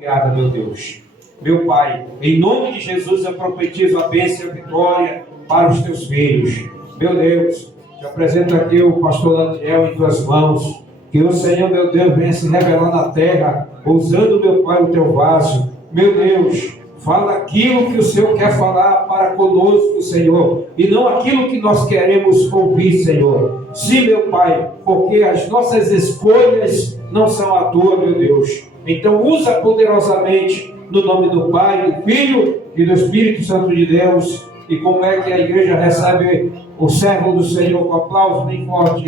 Obrigado, meu Deus. Meu Pai, em nome de Jesus eu profetizo a bênção e a vitória para os teus filhos. Meu Deus, te apresento aqui o pastor Daniel em tuas mãos. Que o Senhor, meu Deus, venha se revelar na terra, usando, meu Pai, o teu vaso. Meu Deus, fala aquilo que o Senhor quer falar para conosco, Senhor, e não aquilo que nós queremos ouvir, Senhor. Sim, meu Pai, porque as nossas escolhas não são a tua, meu Deus. Então usa poderosamente no nome do Pai, do Filho e do Espírito Santo de Deus. E como é que a igreja recebe o servo do Senhor com aplauso bem forte?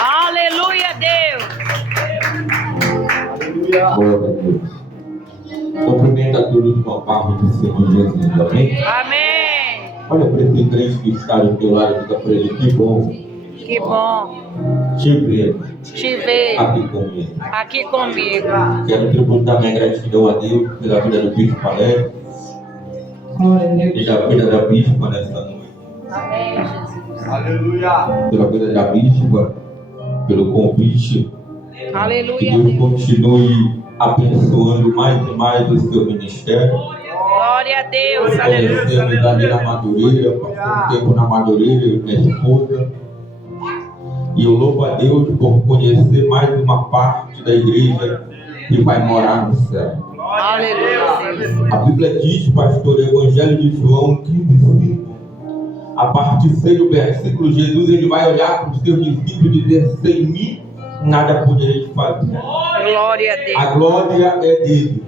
Aleluia, Deus. Glória a Deus. Cumprimento a todos com a paz do Senhor Jesus. Amém? Amém. Olha para esse crente que está do teu lado e diga para ele: que bom. Que bom Te ver aqui comigo. Quero tributar minha gratidão a Deus pela vida do Bispo Alex e da vida da Bispa nessa noite. Amém, Jesus. Aleluia. Pela vida da Bispa, pelo convite. Aleluia, Que Deus Deus. continue abençoando mais e mais o seu ministério. Glória a Deus. Aleluia. Conhecemos ali na Madureira, passei um tempo na Madureira, eu e minha esposa. E eu louvo a Deus por conhecer mais uma parte da igreja que vai morar no céu. Aleluia, Deus. A Bíblia diz, pastor, Evangelho de João 15:5, a partir do versículo, Jesus ele vai olhar para os seus discípulos e dizer: sem mim nada podereis fazer. Glória a Deus. A glória é dele.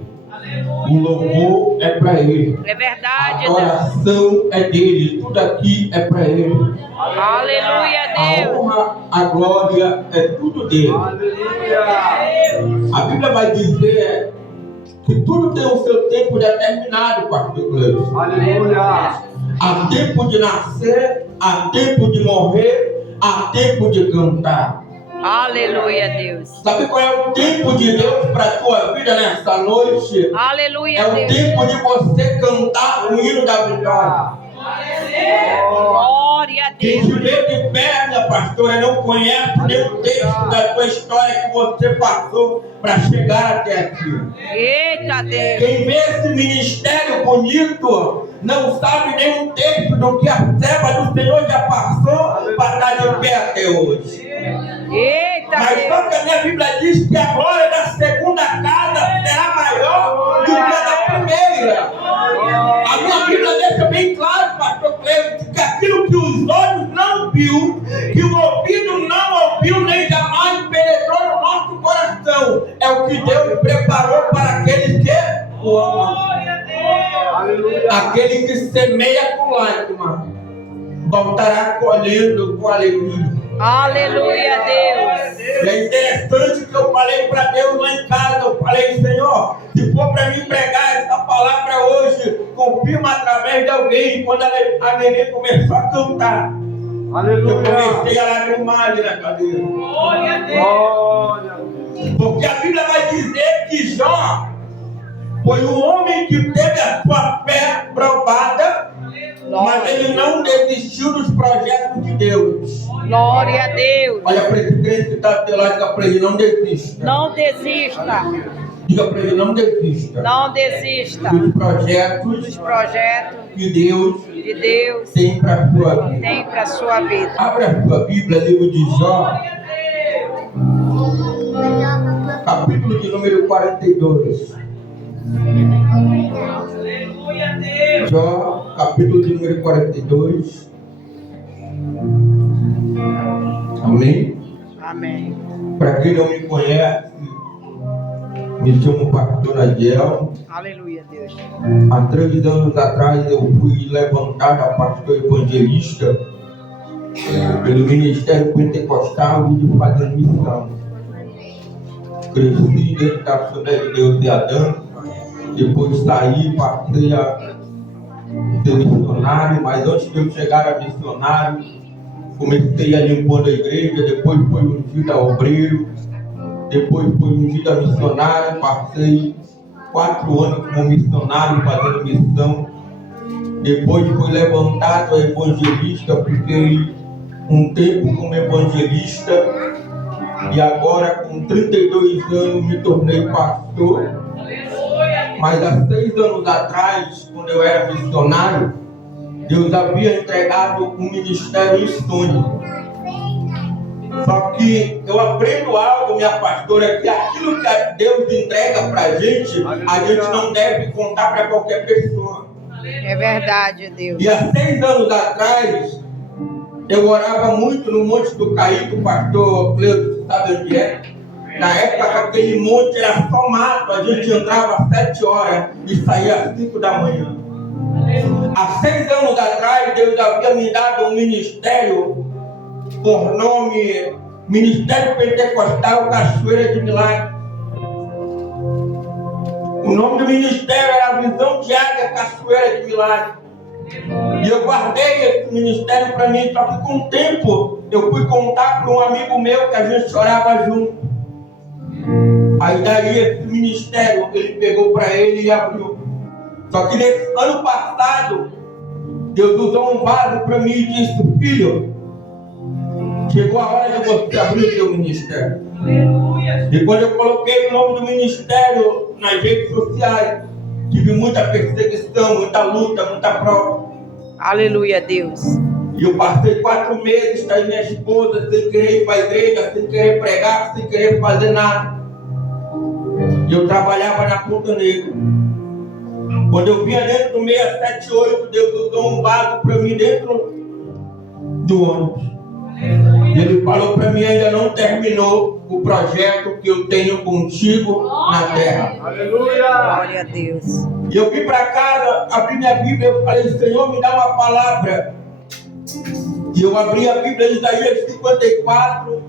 O louvor é para ele. É A verdade, Deus. adoração é dele. Tudo aqui é para ele. Aleluia, A Deus. honra, a glória é tudo dele. A Bíblia vai dizer que tudo tem o seu tempo determinado, pastor Cleber. Aleluia. Há tempo de nascer, há tempo de morrer, há tempo de cantar. Aleluia, Deus. Sabe qual é o tempo de Deus para a tua vida nesta noite? Aleluia, É o Deus. tempo de você cantar o hino da vitória. Glória a Quem Deus. te vê de perna, pastora, não conhece nenhum texto da tua história que você passou para chegar até aqui. Eita, Deus. Quem vê esse ministério bonito não sabe nenhum texto do que a serva do Senhor já passou para estar de pé até hoje. Eita, Mas só Deus. que a minha Bíblia diz que a glória da segunda casa será maior do que a da primeira. A minha Bíblia deixa bem claro, pastor Cleber, que aquilo que os olhos não viu, que o ouvido não ouviu, nem jamais penetrou no nosso coração, é o que Deus preparou para aqueles que o amam. Aleluia. Aquele que semeia com lágrima voltará colhendo com alegria. Aleluia, Deus. E é interessante que eu falei para Deus lá em casa, eu falei: Senhor, se for para mim pregar essa palavra hoje, confirma através de alguém. Quando a neném começou a cantar, eu Aleluia. comecei a lagrimar ali na cadeira. Glória a Deus. Glória a Deus. Porque a Bíblia vai dizer que Jó foi um homem que teve a sua fé provada, mas ele não desistiu dos projetos de Deus. Glória a Deus. Olha para esse crente que está do teu lado, diga para ele: não desista. Não desista. Diga para ele: não desista. Não desista Dos projetos dos projetos que Deus de Deus tem para a sua vida. tem para a sua vida. Abra a sua Bíblia, livro de Jó, capítulo de número 42. Jó, capítulo de número 42. Amém? Amém. Para quem não me conhece, me chamo pastor Adiel. Aleluia, Deus. Há 3 anos atrás eu fui levantado a pastor evangelista pelo Ministério Pentecostal de fazer missão. Cresci dentro da Assembleia de Deus de Adão, depois saí, passei a ser missionário, mas antes de eu chegar a missionário, comecei a limpando a igreja, depois fui ungido a obreiro, depois fui ungido a missionário, passei 4 anos como missionário fazendo missão, depois fui levantado a evangelista, fiquei um tempo como evangelista, E agora, com 32 anos, me tornei pastor. Mas há 6 anos atrás, quando eu era missionário, Deus havia entregado um ministério em sonho. Só que eu aprendo algo, minha pastora, que aquilo que Deus entrega pra gente, a gente não deve contar para qualquer pessoa. É verdade, Deus. E há 6 anos atrás, eu orava muito no Monte do Caído, o pastor Cleuto, sabe onde é? Na época, aquele monte era só mato, a gente entrava às 7 horas e saía às 5 da manhã. Há 6 anos atrás, Deus havia me dado um ministério por nome Ministério Pentecostal Cachoeira de Milagre. O nome do ministério era Visão de Águia Cachoeira de Milagre. E eu guardei esse ministério para mim, só que com o tempo eu fui contar para um amigo meu que a gente orava junto. Aí daí esse ministério ele pegou para ele e abriu. Só que nesse ano passado, Deus usou um vaso para mim e disse: filho, chegou a hora de você abrir o seu ministério. E quando eu coloquei o nome do ministério nas redes sociais, tive muita perseguição, muita luta, muita prova. Aleluia, Deus. E eu passei 4 meses com a minha esposa sem querer ir para a igreja, sem querer pregar, sem querer fazer nada. E eu trabalhava na Ponta Negra. Quando eu vinha dentro do 678, Deus usou um vaso para mim dentro do ônibus. E ele falou para mim: ainda não terminou o projeto que eu tenho contigo na terra. Aleluia. Glória a Deus. E eu vim para casa, abri minha Bíblia, eu falei: Senhor, me dá uma palavra. E eu abri a Bíblia, Isaías 54,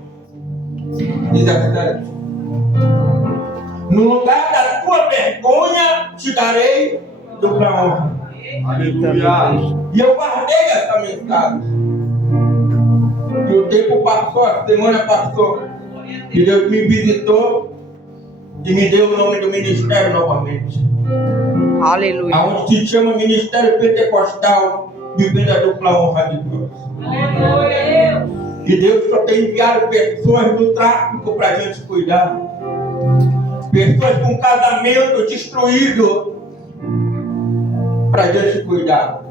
17. No lugar da tua vergonha, te darei dupla honra. Aleluia. E eu guardei essa mensagem. E o tempo passou, a semana passou. E Deus me visitou e me deu o nome do ministério novamente. Aleluia. Aonde se chama Ministério Pentecostal, vivendo a dupla honra de Deus. Aleluia. E Deus só tem enviado pessoas do tráfico para a gente cuidar. Pessoas com casamento destruído para a gente cuidar.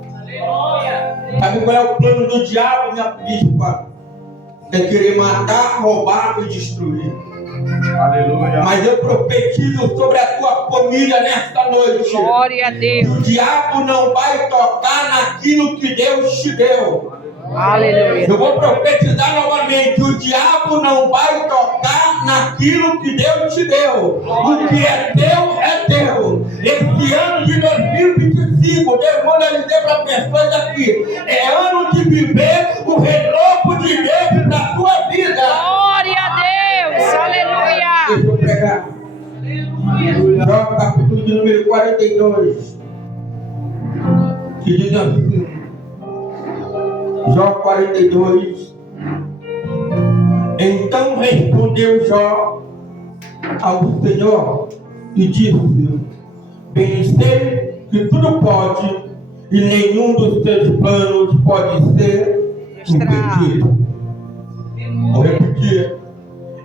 Sabe qual é o plano do diabo, minha bispa? É querer matar, roubar e destruir. Aleluia. Mas eu profetizo sobre a tua família nesta noite. Glória a Que Deus. o diabo não vai tocar naquilo que Deus te deu. Aleluia. Eu vou profetizar novamente: o diabo não vai tocar naquilo que Deus te deu. O que é teu, é teu. Esse ano de 2025, Deus manda dizer para as pessoas aqui: é ano de viver o renovo de Deus na tua vida. Glória a Deus. Aleluia. Deixa eu pregar. Jó, capítulo de número 42, que diz assim, Jó 42. Então respondeu Jó ao Senhor e disse: bem sei que tudo pode e nenhum dos teus planos pode ser impedido. Vou repetir.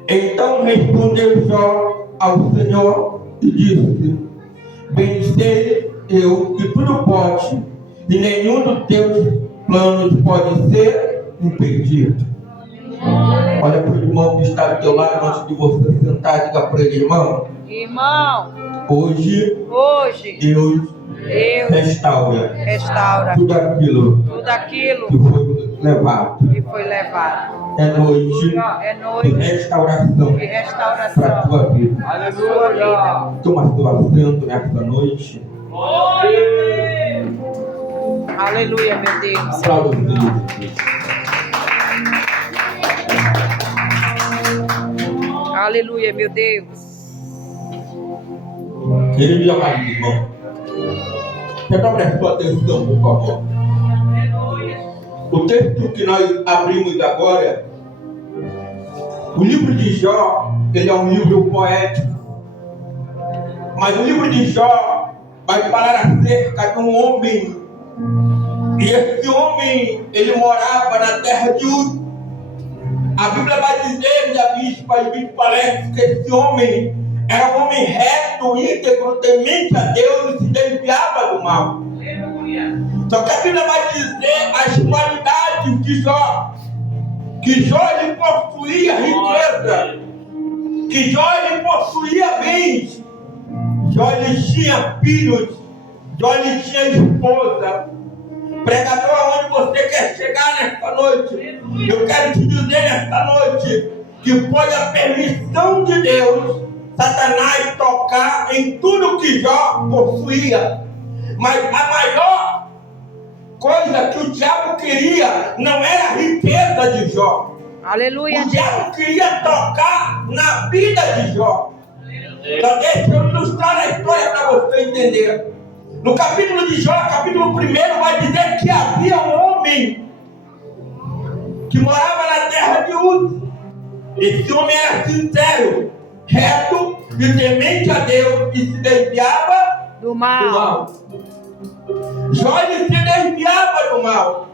Então respondeu Jó ao Senhor e disse: bem sei eu que tudo pode e nenhum dos teus planos pode ser impedido. Olha para o irmão que está do teu lado antes de você sentar, diga para ele: irmão, hoje Deus restaura tudo aquilo que foi levado. É noite de restauração para a tua vida. Aleluia. Toma teu assento nesta noite. Aleluia, meu Deus. Aplauda o Senhor Jesus. Aleluia, meu Deus. Querido e amado irmão, quero prestar sua atenção, por favor. O texto que nós abrimos agora, o livro de Jó, ele é um livro poético. Mas o livro de Jó vai falar acerca de um homem. E esse homem, ele morava na terra de Uz. A Bíblia vai dizer, minha bispa, e me parece que esse homem era um homem reto, íntegro, temente a Deus e se desviava do mal. Só que a Bíblia vai dizer as qualidades de Jó. Que Jó ele possuía riqueza, que Jó ele possuía bens, Jó ele tinha filhos, Jó ele tinha esposa. Pregador, aonde você quer chegar nesta noite? Eu quero te dizer nesta noite que foi a permissão de Deus Satanás tocar em tudo que Jó possuía. Mas a maior coisa que o diabo queria não era a riqueza de Jó. Aleluia. O diabo queria tocar na vida de Jó. Então deixa eu ilustrar a história para você entender. No capítulo de Jó, capítulo 1, vai dizer que havia um homem que morava na terra de Uz. Esse homem era sincero, reto e temente a Deus e se desviava Do mal. Jó ele se desviava do mal.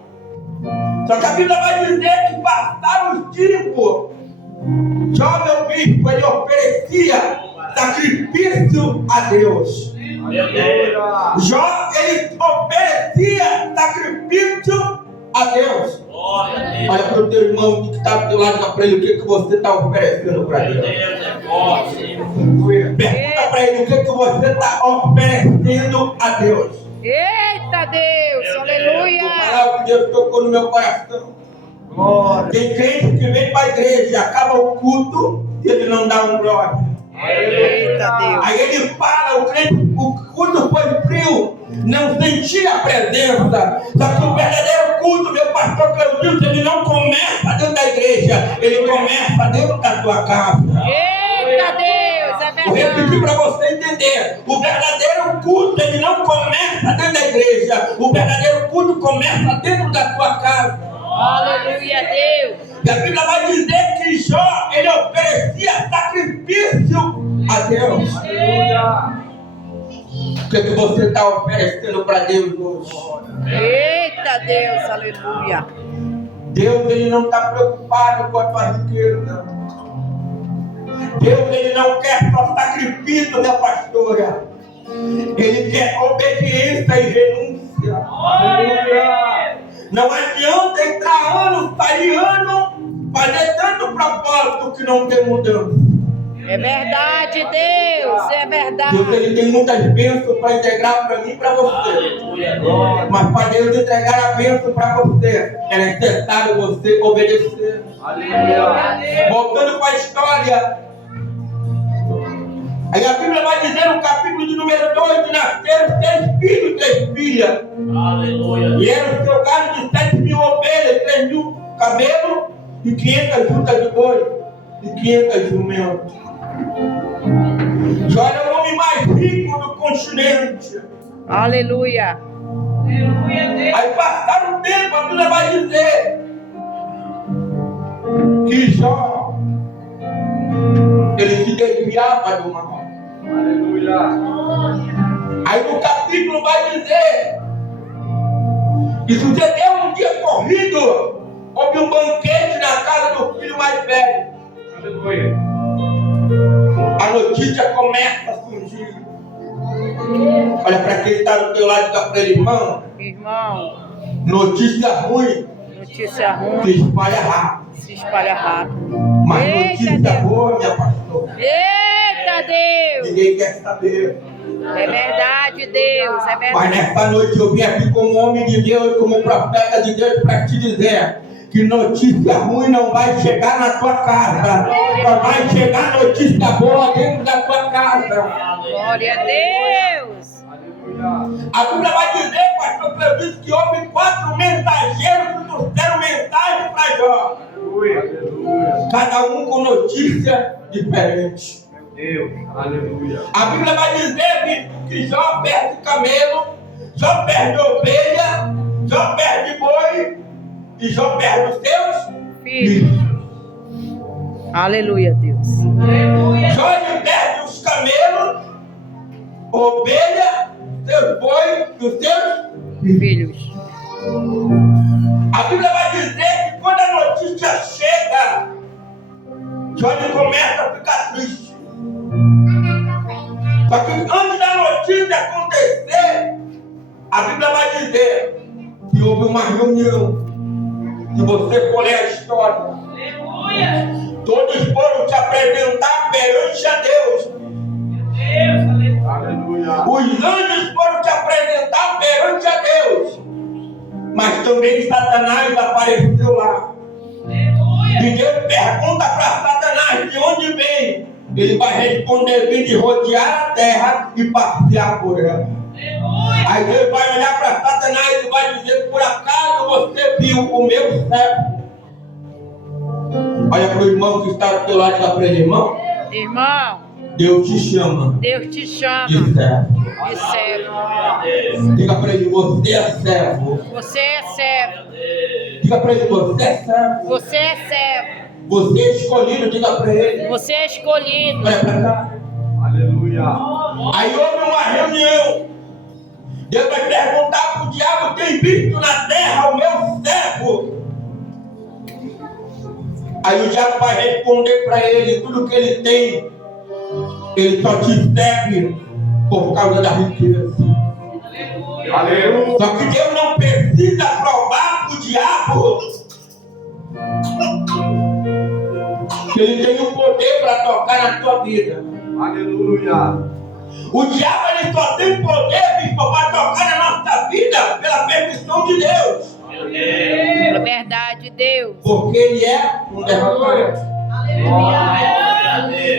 Só que a Bíblia vai dizer que passaram os tempos. Jó, meu bispo, ele oferecia sacrifício a Deus. Jó, ele oferecia sacrifício a Deus. Olha para o teu irmão que está do teu lado, para ele o que você está oferecendo para Deus. Pergunta para ele o que você está oferecendo a Deus. Eita Deus, aleluia. A palavra que Deus tocou no meu coração. Tem crente que vem para a igreja, acaba o culto e ele não dá um glória. Eita Deus. Aí ele fala, o culto foi frio, não sentia a presença. Só que o verdadeiro culto, meu pastor Claudilson, ele não começa dentro da igreja, ele começa dentro da tua casa. Eita Deus, é Vou repetir verdade. para você entender. O verdadeiro culto, ele não começa dentro da igreja. O verdadeiro culto começa dentro da tua casa. Aleluia, Deus. E a Bíblia vai dizer que Jó, ele oferecia sacrifício a Deus. O que você está oferecendo para Deus hoje? Eita Deus, aleluia. Deus, ele não está preocupado com a tua riqueza. Deus, ele não quer só sacrifício da pastora. Ele quer obediência e renúncia. Não adianta entrar ano, sair ano, fazer tanto propósito que não tem mudança. É verdade, Deus, é verdade. Deus, ele tem muitas bênçãos para entregar para mim e para você. Mas para Deus entregar a bênção para você, é necessário você obedecer. Voltando para a história. Aí a Bíblia vai dizer no capítulo de número 2 que nasceram 6 filhos e 3 filhas. E era o seu gado de 7.000 ovelhas, 3.000 camelos e 500 juntas de boi e 500 jumentos. Jó era o homem mais rico do continente. Aleluia. Aí passaram o tempo, a Bíblia vai dizer que Jó, ele se desviava do mal. Aí no capítulo vai dizer que sucedeu um dia corrido, houve um banquete na casa do filho mais velho. A notícia começa a surgir. Olha para quem está do teu lado e está para ele, irmão. Irmão, Notícia ruim notícia ruim se espalha rápido. se espalha rápido. Mas Eita, notícia Deus. boa, minha pastora, Eita Deus. ninguém quer saber. É verdade, Deus, é Mas verdade. nessa noite eu vim aqui como homem de Deus, como profeta de Deus, para te dizer que notícia ruim não vai chegar na tua casa. Só vai chegar notícia boa dentro da tua casa. Glória a Deus. A Bíblia vai dizer, pastor Clevis, que houve 4 mensageiros que trouxeram mensagem para Jó. Cada um com notícia diferente. A Bíblia vai dizer que Jó perde camelo, Jó perde ovelha, Jó perde boi e Jó perde os seus Filho. Aleluia, Deus. Jó ele perde os camelos, ovelha, seus boi e os seus Filhos. A Bíblia vai dizer que quando a notícia chega Jó ele começa a ficar triste. Só que antes da notícia acontecer, a Bíblia vai dizer que houve uma reunião. Se você for ler a história, todos foram se apresentar perante a Deus. Aleluia. Os anjos foram se apresentar perante a Deus. Mas também Satanás apareceu lá. E Deus pergunta para Satanás de onde vem. Ele vai responder: vim de rodear a terra e passear por ela. Aí Deus vai olhar para Satanás e vai dizer: por acaso você viu o meu servo? Olha para o irmão que está do teu lado da frente, irmão. Irmão, Deus te chama Deus te chama de servo. de servo. Diga para ele: você é servo. Você é servo. Diga para ele: você é servo. Você é servo. Você é escolhido. Diga para ele. Você é escolhido. Olha para cá. Aleluia. Aí houve uma reunião. Deus vai perguntar para o diabo: tem visto na terra o meu servo? Aí o diabo vai responder para ele: tudo que ele tem, ele só te serve por causa da riqueza. Aleluia. Só que Deus não precisa provar para o diabo que ele tem o poder para tocar na tua vida. Aleluia. O diabo ele só tem poder para tocar na nossa vida pela permissão de Deus. É verdade, Deus. Porque ele é um derrogador.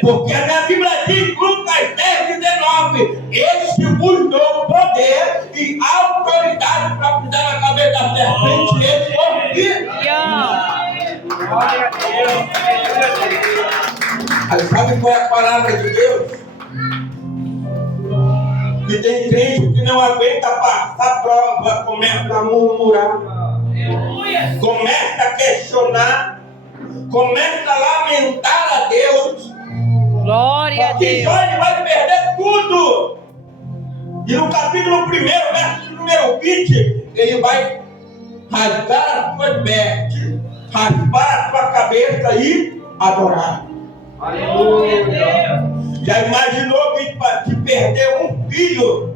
Porque a minha Bíblia diz, Lucas 10:19, este vos dou poder e autoridade para pisar na cabeça da serpente e escorpião. Glória a Deus. Aí sabe qual é a palavra de Deus? Que tem crente que não aguenta passar prova, começa a murmurar, começa a questionar, começa a lamentar a Deus. Glória a Porque Deus. só ele vai perder tudo. E no capítulo 1, verso número 20, ele vai rasgar as suas vestes, raspar a sua cabeça e adorar. Aleluia. Já imaginou que perder um filho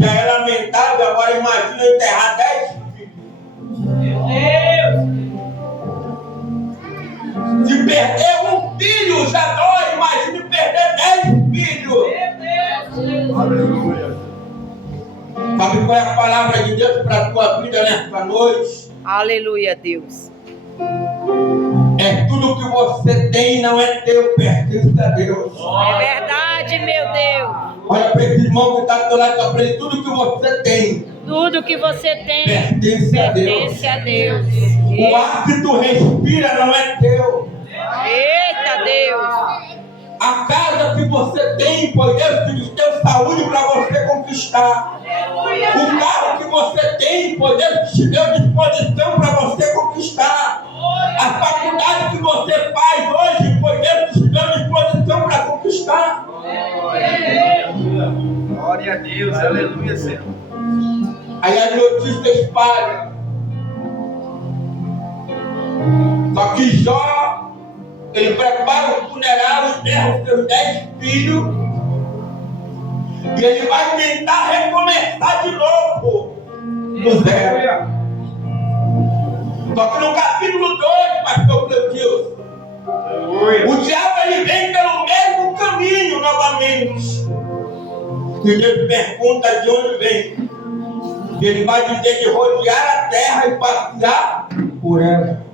já é lamentável, agora imagina enterrar 10 filhos. Se perder um filho já dói, imagine perder 10 filhos. Aleluia. Sabe qual é a palavra de Deus para a tua vida nesta noite? Aleluia, Deus. É tudo que você tem, não é teu, pertence a Deus. É verdade, meu Deus. Olha para esse irmão que está do teu lado da frente, tudo que você tem Tudo que você tem pertence a Deus. pertence a Deus. O ar que tu respira não é teu. Eita, Deus. A casa que você tem, pois Deus te deu saúde para você conquistar. O carro que você tem, pois Deus te deu disposição para você conquistar. A faculdade que você faz hoje, pois Deus te deu disposição para conquistar. Glória a Deus. Aleluia, Senhor. Aí as notícias espalham. Só que Jó, ele prepara o funeral, enterra os seus 10 filhos. E ele vai tentar recomeçar de novo do zero. Só que no capítulo 2, pastor Cleudilson, o diabo ele vem pelo mesmo caminho novamente. E Deus pergunta de onde vem. E ele vai dizer de rodear a terra e passear por ela.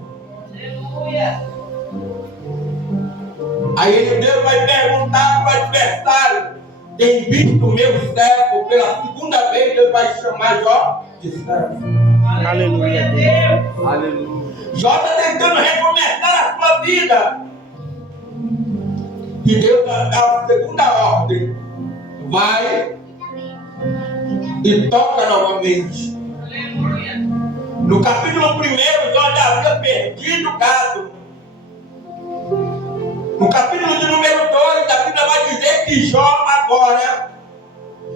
Aí Deus vai perguntar para o adversário: tem visto o meu servo? Pela segunda vez Deus vai chamar Jó de servo. Aleluia, Deus. Aleluia. Jó está tentando recomeçar a sua vida. E Deus dá a segunda ordem: vai e toca novamente. No capítulo 1, Jó já havia perdido o gado. No capítulo de número 2, a Bíblia vai dizer que Jó agora,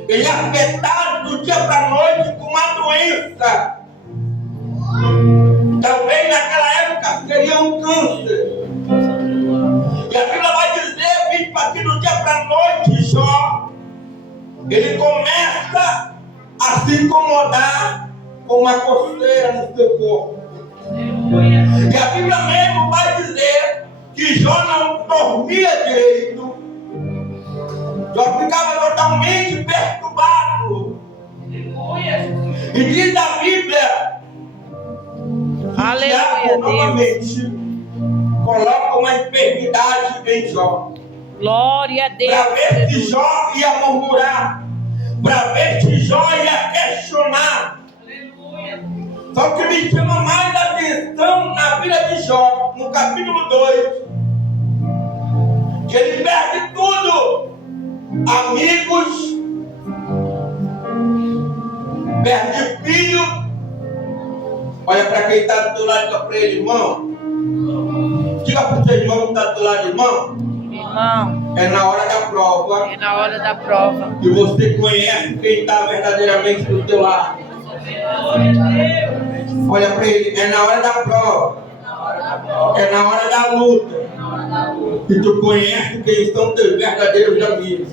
ele é afetado do dia para a noite com uma doença. Talvez naquela época seria um câncer. E a Bíblia vai dizer, bispo, aqui do dia para a noite, Jó, ele começa a se incomodar com uma coceira no seu corpo. E a Bíblia mesmo vai dizer que Jó não dormia direito. Jó ficava totalmente perturbado. E diz a Bíblia, Aleluia, Tiago novamente coloca uma enfermidade em Jó. Glória a Deus. Para ver se Jó ia murmurar, para ver se Jó ia questionar. Só que me chama mais atenção na vida de Jó, no capítulo 2, que ele perde tudo: amigos, perde filho. Olha para quem está do teu lado, diga para ele, irmão. Diga para o seu irmão que está do teu lado, irmão. Irmão, É na hora da prova é na hora da prova. que você conhece quem está verdadeiramente do teu lado. Olha para ele, é na hora da prova, é na hora da luta que tu conhece quem são teus verdadeiros amigos.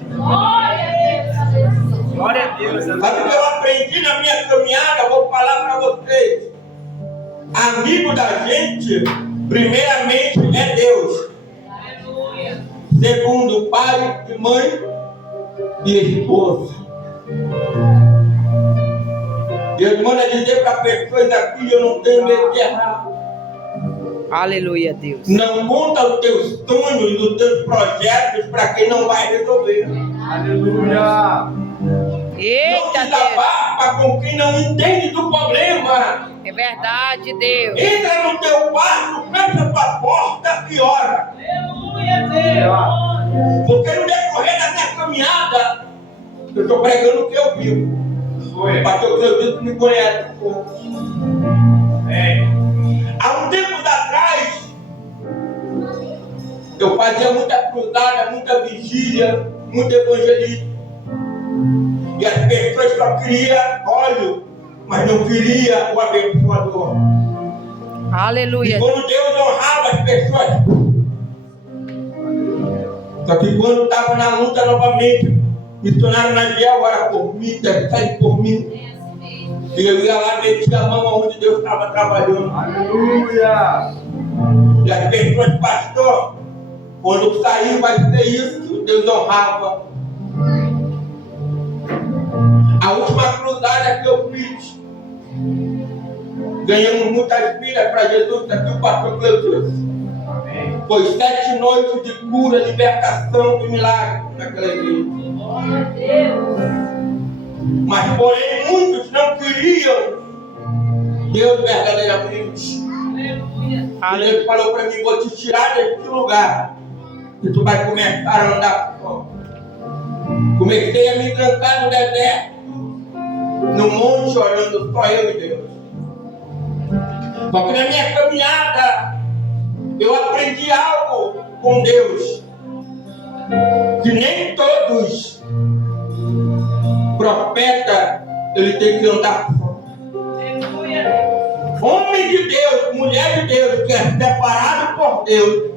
Glória a Deus. Sabe o que eu aprendi na minha caminhada? Vou falar para vocês. Amigo da gente, primeiramente é Deus. Segundo, pai e mãe e esposa. Deus manda dizer para pessoas aqui: eu não tenho medo de errar. Aleluia, Deus. Não conta os teus sonhos, os teus projetos para quem não vai resolver. Aleluia. Não Eita, Deus. desabafa com quem não entende do problema. É verdade, Deus. Entra no teu quarto, fecha tua porta e ora. Porque no decorrer da minha caminhada, eu estou pregando o que eu vivo. Pastor Cleudito me conhece um pouco. Há um tempo atrás, eu fazia muita cruzada, muita vigília, muito evangelismo. E as pessoas só queriam óleo, mas não queriam o abençoador. Aleluia. E quando Deus honrava as pessoas, só que quando estava na luta novamente, missionário Nadiel, ora por mim, sai por mim. E eu ia lá, metia a mão onde Deus estava trabalhando. Aleluia. E as pessoas, pastor, quando sair vai ser isso, Deus honrava. A última cruzada que eu fiz, ganhamos muitas vidas para Jesus, aqui o pastor Cleudito. Foi 7 noites de cura, libertação e milagre naquela igreja. Mas porém muitos não queriam Deus verdadeiramente. E Deus falou para mim: vou te tirar desse lugar e tu vai começar a andar fora. Comecei a me trancar no deserto, no monte, orando só eu e Deus. Só que na minha caminhada eu aprendi algo com Deus, que nem todos profeta ele tem que andar fora. Homem de Deus, mulher de Deus, que é separado por Deus,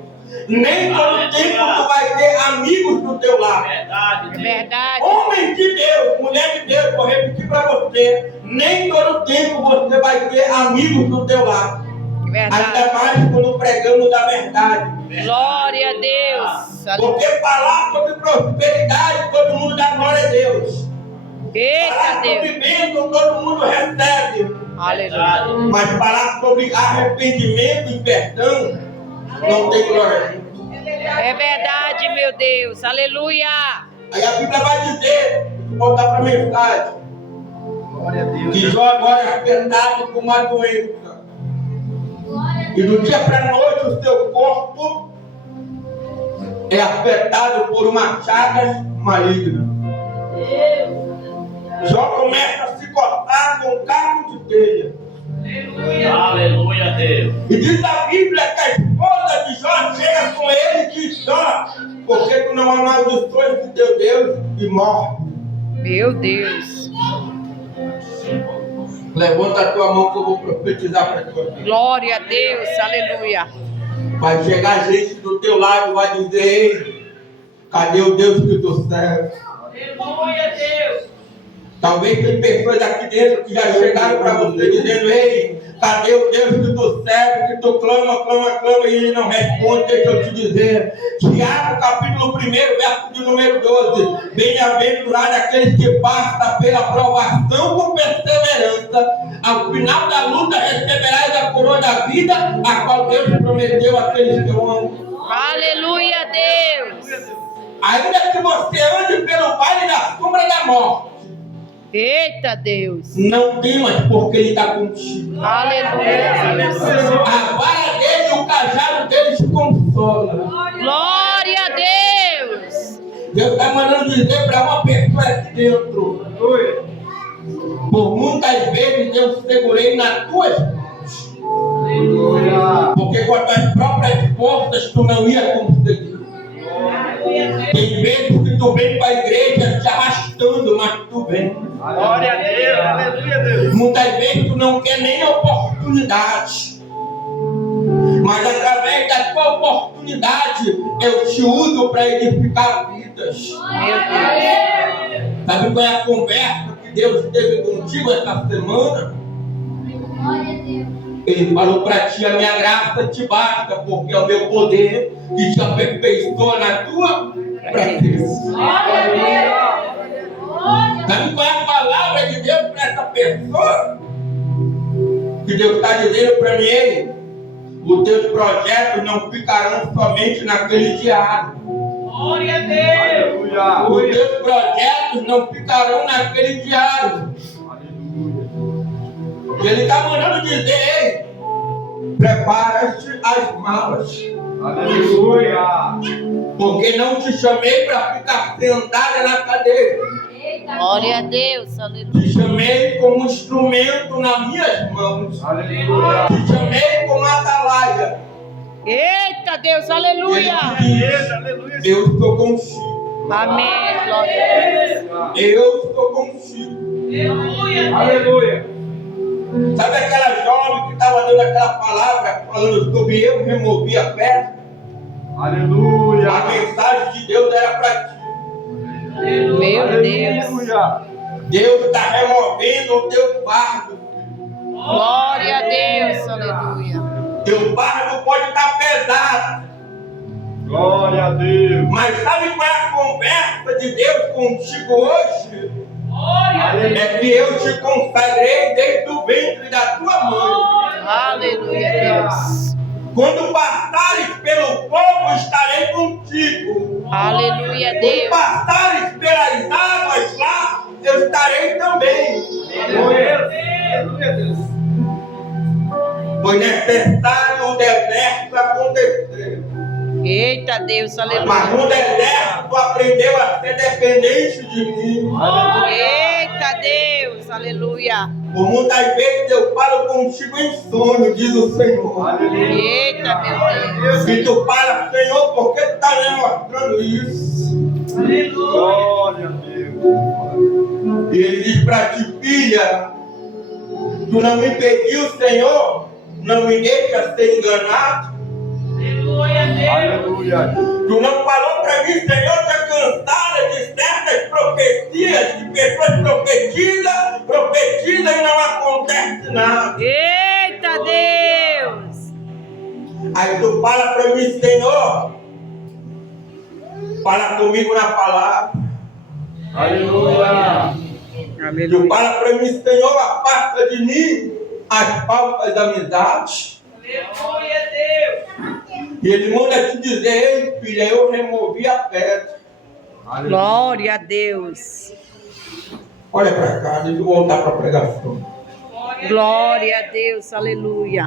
nem todo tempo tu vai ter amigos do teu lado. É verdade. Homem de Deus, mulher de Deus, vou repetir para você, nem todo tempo você vai ter amigos do teu lado. É Ainda verdade. mais quando pregamos da verdade. Glória a Deus. Porque falar sobre prosperidade, todo mundo dá glória a Deus. Eita, Falar sobre Deus. bênção, todo mundo recebe. Aleluia. Mas falar sobre arrependimento e perdão, não tem glória. É verdade, meu Deus. Aleluia. Aí a Bíblia vai dizer, vou voltar para a mensagem, Glória a Deus. que Jó agora é afetado com uma doença. E do dia para a noite o seu corpo é afetado por uma chaga maligna. Jó começa a se cortar com cabo de telha. Aleluia, Deus. E diz a Bíblia que a esposa de Jó chega com ele e diz: Jó, por que tu não amaldiçoas de teu Deus e morre? Meu Deus. Levanta a tua mão que eu vou profetizar para tua vida. Glória a Deus. Aleluia. Vai chegar gente do teu lado e vai dizer: ei, cadê o Deus que tu serve? Aleluia, Deus. Talvez tem pessoas aqui dentro que já chegaram para você dizendo: ei, cadê o Deus que tu serve, que tu clama e ele não responde? Deixa eu te dizer, Tiago capítulo 1, verso de número 12: bem-aventurado aqueles que passam pela provação com perseverança, ao final da luta receberás a coroa da vida, a qual Deus prometeu àqueles que o amam. Aleluia, Deus. Ainda que você ande pelo vale da sombra da morte, Eita, Deus. não temas, porque ele está contigo. Aleluia. A vara dele, o cajado dele te consola. Glória a Deus. Deus está mandando dizer para uma pessoa aqui dentro: por muitas vezes eu segurei nas tuas mãos, porque com as tuas próprias forças tu não ia conseguir. Tem vezes que tu vem para a igreja te arrastando, mas tu vem. Glória a Deus, aleluia, Deus. Muitas vezes tu não quer nem oportunidade, mas através da tua oportunidade eu te uso para edificar vidas. Meu Deus. Sabe qual é a conversa que Deus teve contigo essa semana? Ele falou para ti: a minha graça te basta, porque é o meu poder que te aperfeiçoa na tua fraqueza. Sabe qual é a palavra de Deus para essa pessoa? Que Deus está dizendo para mim: ei, os teus projetos não ficarão somente naquele diário. Glória a Deus. Os teus projetos não ficarão naquele diário. E ele está mandando dizer: ei, prepara-te as malas. Aleluia. Porque não te chamei para ficar sentada na cadeira. Glória a Deus. Aleluia. Te chamei como instrumento nas minhas mãos. Aleluia. Te chamei como atalaia. Eita, Deus. Aleluia. Aleluia. Eu estou contigo. Amém. Glória a Deus. Eu estou contigo. Aleluia. Aleluia. Sabe aquela jovem que estava dando aquela palavra falando sobre eu removi a pedra? Aleluia. A mensagem de Deus era para ti. Meu Deus. Aleluia. Deus está removendo o teu fardo. Glória a Deus. Aleluia. Teu fardo pode estar pesado, Glória a Deus. mas sabe qual é a conversa de Deus contigo hoje? Glória a Deus. É que eu te consagrei desde o ventre da tua mãe. Aleluia, Deus. Quando passares pelo fogo, estarei contigo. Aleluia, Quando Deus. passares pelas águas lá, eu estarei também. Aleluia, Deus. Foi necessário o deserto acontecer. Eita, Deus. Mas Aleluia. no deserto tu aprendeu a ser dependente de mim. Eita, Deus. Aleluia. Por muitas vezes eu falo contigo em sonho, diz o Senhor. Aleluia. Eita, meu Deus. E tu fala: Senhor, por que tu está me mostrando isso? Glória a Deus. E ele diz para ti: filha, tu não me pediu, Senhor, não me deixa ser enganado. Aleluia a Deus. Aleluia. Tu não falou para mim: Senhor, está cansada de certas profecias, de pessoas profetizam e não acontece nada. Eita, Deus. Aí tu fala para mim: Senhor, fala comigo na palavra. Aleluia. Tu fala para mim: Senhor, afasta de mim as falsas amizades. Aleluia a Deus. E ele manda te dizer: ei, filha, eu removi a pedra. Glória a Deus. Olha para cá, deixa eu voltar para a pregação. Glória a Deus. Aleluia.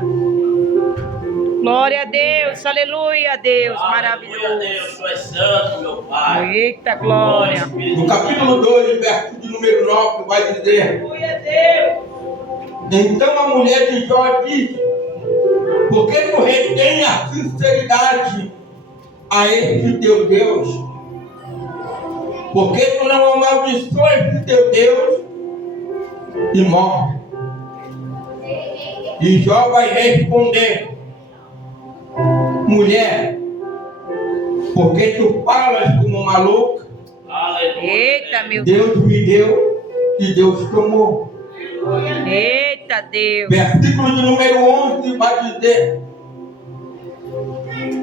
Glória a Deus. Aleluia, Deus. Aleluia a Deus. Maravilhoso. Tu és santo, meu Pai. Eita, glória. No capítulo 2, verso de número 9, vai dizer: Aleluia a Deus. então a mulher de Jó disse: por que tu retém a sinceridade a este teu Deus? Por que tu não amaldiçoas esse teu Deus e morre? E Jó vai responder: mulher, porque tu falas como uma louca, Aleluia. Eita, meu Deus me deu e Deus tomou. Eita, Deus. Versículo de número 11 vai dizer: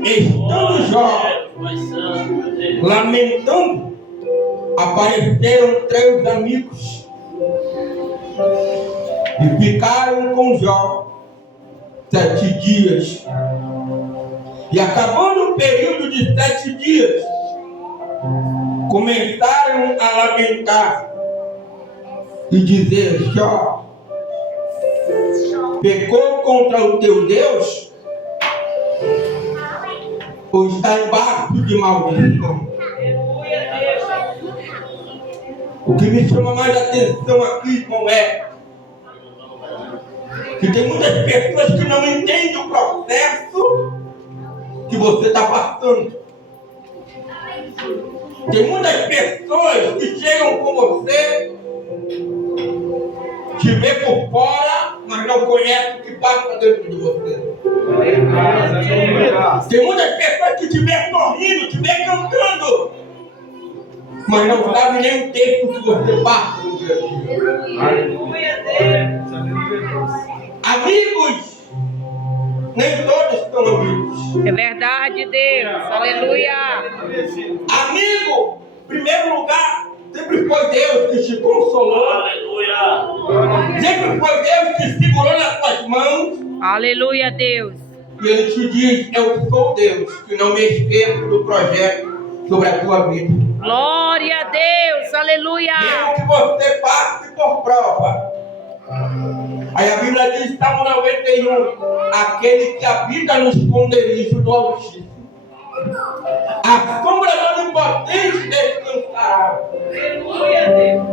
estando Jó Pai Santo, meu Deus. lamentando, apareceram 3 amigos e ficaram com Jó 7 dias. E acabando o período de 7 dias, começaram a lamentar e dizer: Jó, pecou contra o teu Deus ou está embaixo de maldição? Aleluia, Deus. O que me chama mais atenção aqui, irmão, é que tem muitas pessoas que não entendem o processo que você está passando. Tem muitas pessoas que chegam com você, te vê por fora, mas não conhece o que passa dentro de você. Tem muitas pessoas que te vê sorrindo, te vê cantando, mas não sabe nem o tempo que você passa no dia a dia. Aleluia, Deus. Amigos, nem todos são amigos. É verdade, Deus. Aleluia. Amigo, em primeiro lugar, sempre foi Deus que te consolou. Aleluia. Sempre foi Deus que segurou nas suas mãos. Aleluia, Deus. E Ele te diz: eu sou Deus, que não me esqueço do projeto sobre a tua vida. Glória a Deus. Aleluia. Mesmo que você passe por prova. Aí a Bíblia diz, Salmo 91, aquele que habita no esconderijo do Altíssimo, a sombra do Onipotente descansará. Aleluia, Deus.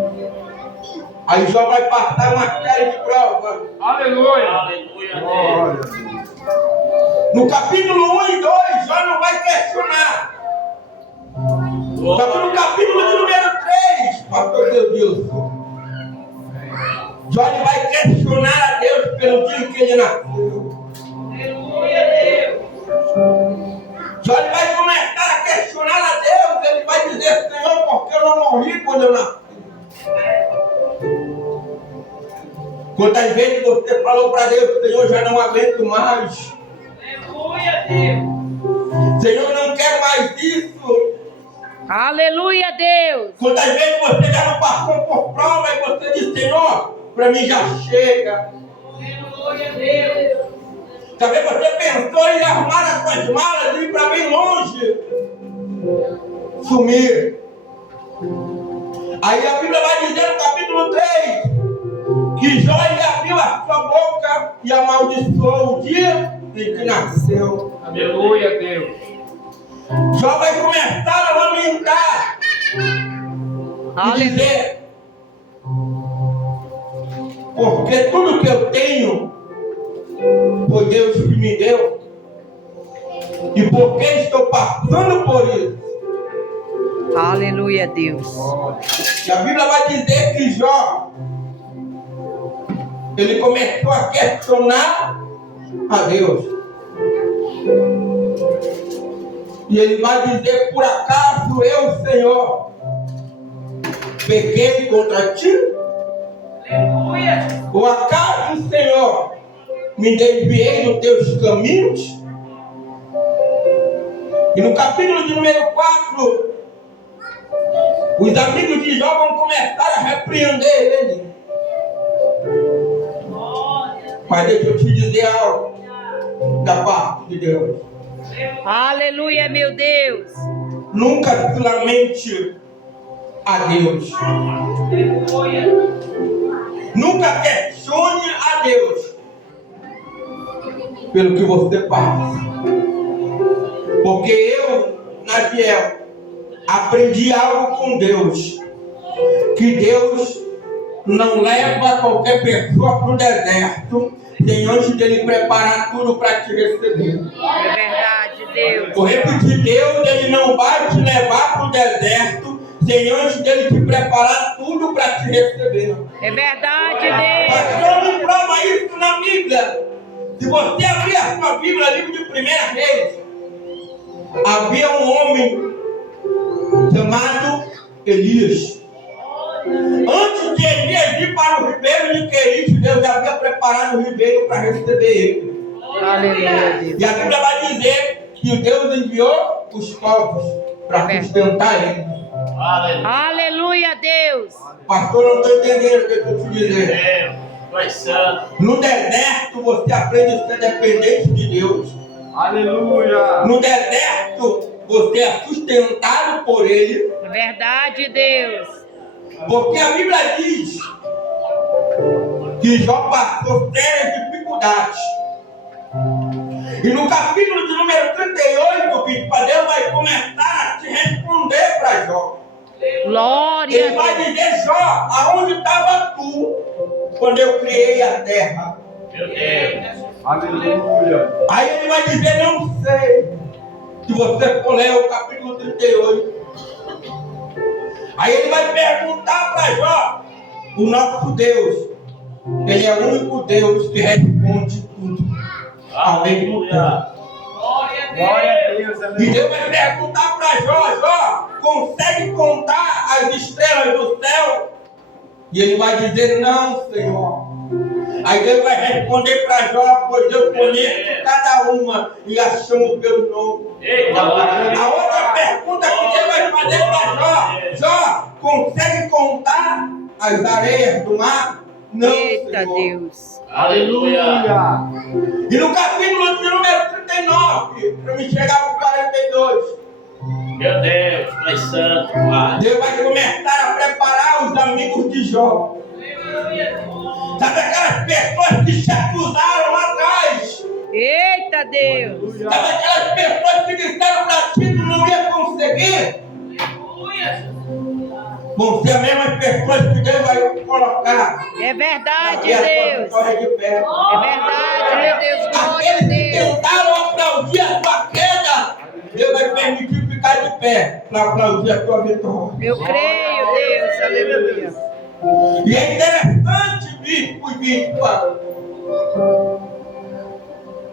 Aí Jó vai passar uma série de provas. Aleluia. Aleluia, Glória. Deus. No capítulo 1 e 2, Jó não vai questionar. Só que no capítulo de número 3, pastor Deudilson, Jó ele vai questionar a Deus pelo dia em que ele nasceu. Aleluia, Deus. Jó ele vai começar a questionar a Deus. Ele vai dizer: Senhor, por que eu não morri quando eu nasci? Quantas vezes você falou para Deus: Senhor, já não aguento mais. Aleluia, Deus. Senhor, não quero mais isso. Aleluia, Deus. Quantas vezes você já não passou por prova e você disse: Senhor, para mim já chega. Aleluia, Deus. Talvez você pensou em arrumar as suas malas e ir para bem longe. Sumir. Aí a Bíblia vai dizer no capítulo 3 que Jó ele abriu a sua boca e amaldiçoou o dia em que nasceu. Aleluia, Deus. Jó vai começar a lamentar e dizer: porque tudo que eu tenho foi Deus que me deu, e porque estou passando por isso. Aleluia, Deus. E a Bíblia vai dizer que Jó ele começou a questionar a Deus. E ele vai dizer: por acaso eu, Senhor, pequei contra ti? Aleluia. Ou acaso, Senhor, me desviei dos teus caminhos? E no capítulo de número 4, os amigos de Jó vão começar a repreender ele. Mas deixa eu te dizer algo da parte de Deus. Aleluia, meu Deus. Nunca se lamente a Deus. Aleluia. Nunca questione a Deus pelo que você passa. Porque eu, Nadiel, aprendi algo com Deus. Que Deus não leva qualquer pessoa para o deserto sem antes dele preparar tudo para te receber. É verdade, Deus. Vou repetir: Deus ele não vai te levar para o deserto sem antes dele te preparar tudo para te receber. É verdade, Deus. Pastor me prova isso na Bíblia. Se você abrir a sua Bíblia, livro de 1 Reis, havia um homem chamado Elias. Antes de Elias ir para o ribeiro de Querite, Deus já havia preparado o ribeiro para receber ele. Aleluia, Deus. E a Bíblia vai dizer que Deus enviou os povos para sustentar ele. Aleluia, Deus. Pastor, não estou entendendo o que eu estou te dizendo. No deserto você aprende a ser dependente de Deus. Aleluia. No deserto você é sustentado por Ele. Verdade, Deus. Porque a Bíblia diz que Jó passou sérias dificuldades. E no capítulo de número 38, bispo, Deus vai começar a te responder para Jó. Glória Ele a vai Deus. dizer, Jó, aonde estava tu quando eu criei a terra? Aleluia. Aí ele vai dizer, não sei. Se você for ler o capítulo 38. Aí ele vai perguntar para Jó, o nosso Deus, ele é o único Deus que responde tudo ao mesmo tempo. Glória a Deus. Deus. E Aleluia. Deus vai perguntar para Jó, Jó, consegue contar as estrelas do céu? E ele vai dizer, não, Senhor. Aí Deus vai responder para Jó, pois eu conheço cada uma e a chamo pelo nome. A outra pergunta que Deus vai fazer para Jó, Jó, consegue contar as areias do mar? Não, Eita, Senhor. Deus. Aleluia. E no capítulo de número 39, para me chegar para o 42, Meu Deus, Pai Santo, Pai. Deus vai começar a preparar os amigos de Jó. Sabe aquelas pessoas que se acusaram lá atrás? Eita, Deus. Sabe aquelas pessoas que disseram para ti que não ia conseguir? Vão ser as mesmas pessoas que Deus vai colocar. É verdade, na tua Deus. vitória de pé. É verdade, meu Deus. Glória a Aqueles que Deus. tentaram aplaudir a tua queda, Deus vai permitir ficar de pé para aplaudir a tua vitória. Eu creio, Deus. Aleluia. E é interessante, bispo e bispa,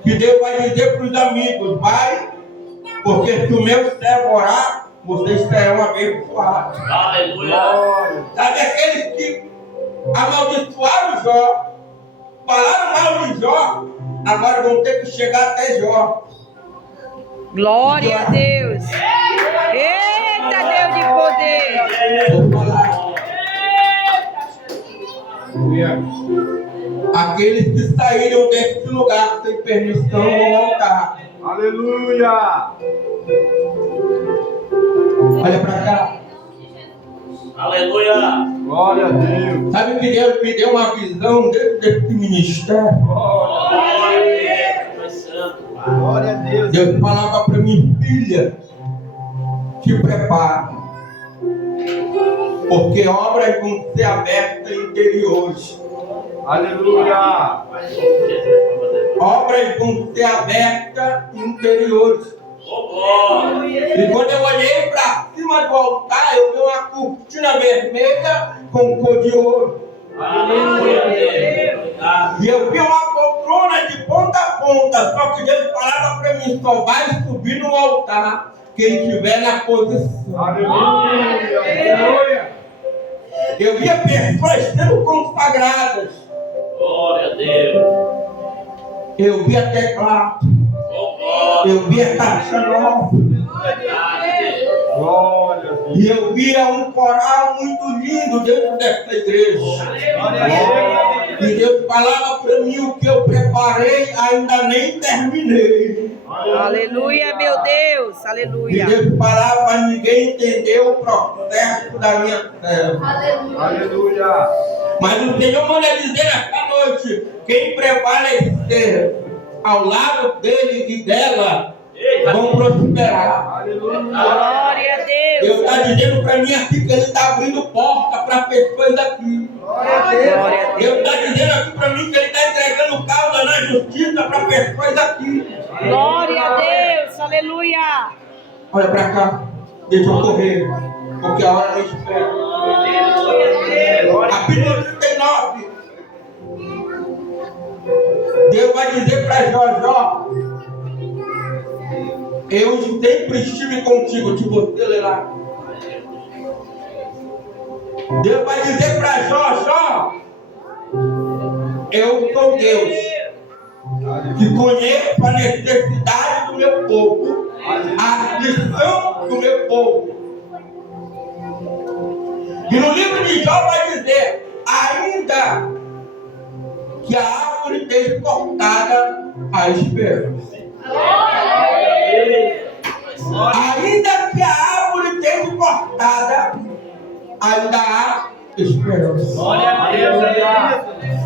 que Deus vai dizer para os amigos, vai, porque se o meu servo orar, vocês serão abençoados. Aleluia. Sabe aqueles que amaldiçoaram Jó, falaram mal de Jó, agora vão ter que chegar até Jó. Glória a Deus. Eita, Deus de poder. Vou falar. Aqueles que saíram desse lugar sem permissão vão voltar. Aleluia. Olha para cá. Aleluia. Glória a Deus. Sabe que Deus me deu uma visão dentro desse ministério? Glória a Deus, Pai Santo, Pai. Glória a Deus. Deus falava para mim, filha, te prepara. Porque obras vão ser abertas interiores. Aleluia. Obras vão ser abertas interiores. Oh, glória. E quando eu olhei para cima do altar, eu vi uma cortina vermelha com cor de ouro. Aleluia, Deus. E eu vi uma poltrona de ponta a ponta. Só que Deus falava para mim, só vai subir no altar quem estiver na posição. Aleluia. Aleluia. Eu via pessoas sendo consagradas. Glória a Deus. Eu via teclado. Oh, glória. Eu via caixa nova. Verdade, Deus. Glória a Deus. E eu via um coral muito lindo dentro dessa igreja. Glória a Deus. E Deus falava para mim o que eu preparei, ainda nem terminei. Aleluia, meu Deus. E Aleluia. Deus falava para ninguém entender o processo da minha terra. Aleluia. Mas o Senhor manda dizer nesta noite, quem prevalecer ao lado dele e dela, vão prosperar. Aleluia. Glória a Deus Deus. está dizendo para mim aqui que Ele está abrindo porta para pessoas aqui. Glória a Deus. Glória a Deus Deus. está dizendo aqui para mim que Ele está entregando causa na justiça para pessoas aqui. Glória a Deus. Aleluia. Olha para cá, deixa eu correr, porque a hora não espera. Capítulo 39. Deus vai dizer para Jó, Eu sempre estive contigo, de você ler lá. Deus vai dizer para Jó, eu sou Deus, que conheço a necessidade do meu povo, a aflição do meu povo. E no livro de Jó vai dizer, ainda que a árvore esteja cortada, há esperança. Ainda que a árvore esteja cortada, ainda há esperança. Glória a Deus.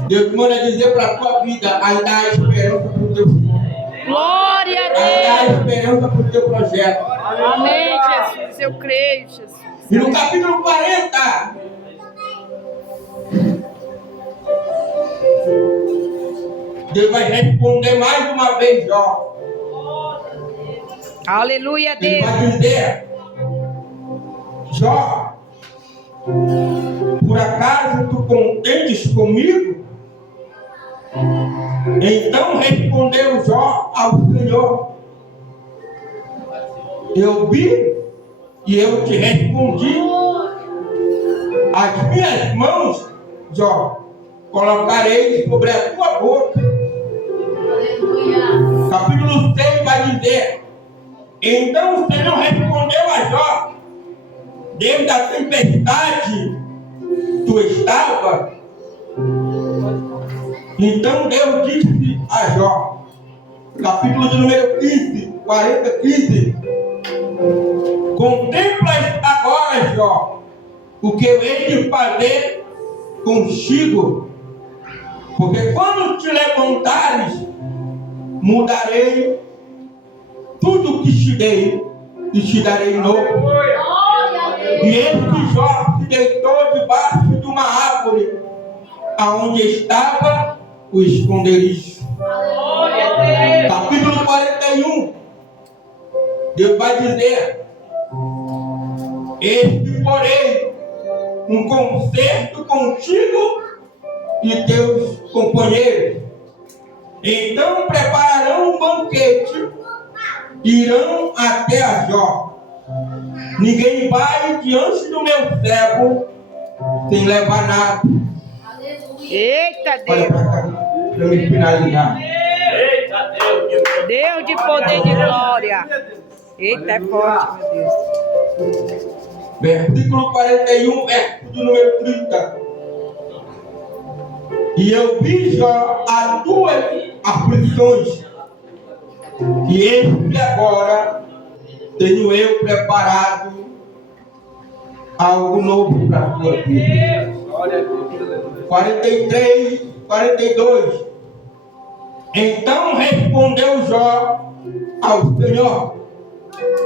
Deus manda dizer para a tua vida, ainda há esperança para o teu sonho. Glória a Ainda há Deus. esperança para o teu projeto. Amém, Jesus. Eu creio, Jesus. E no capítulo 40, Deus vai responder mais uma vez, Jó. Aleluia a Ele Deus. vai dizer, Jó, por acaso tu contendes comigo? Então respondeu Jó ao Senhor, eu vi e eu te respondi. As minhas mãos, Jó, colocarei sobre a tua boca. Capítulo 6 vai dizer, então o Senhor respondeu a Jó, dentro da tempestade tu estava. Então Deus disse a Jó, capítulo de número 15, 15, contemplas agora, Jó, o que eu hei de fazer contigo, porque quando te levantares, mudarei tudo o que te dei e te darei novo. E esse Jó se deitou debaixo de uma árvore, aonde estava o esconderijo. Capítulo 41, Deus vai dizer, este porém um concerto contigo e teus companheiros. Então prepararão um banquete, irão até a Jó. Ninguém vai diante do meu servo sem levar nada. Eita Olha Deus. para cá, para me finalizar. Eita Deus. Deus de poder e de glória. Eita, é forte, meu Deus. Versículo 41, verso do número 30. E eu vi Jó as tuas aflições, e eis que agora tenho eu preparado algo novo para a tua vida. 43, 42. Então respondeu Jó ao Senhor,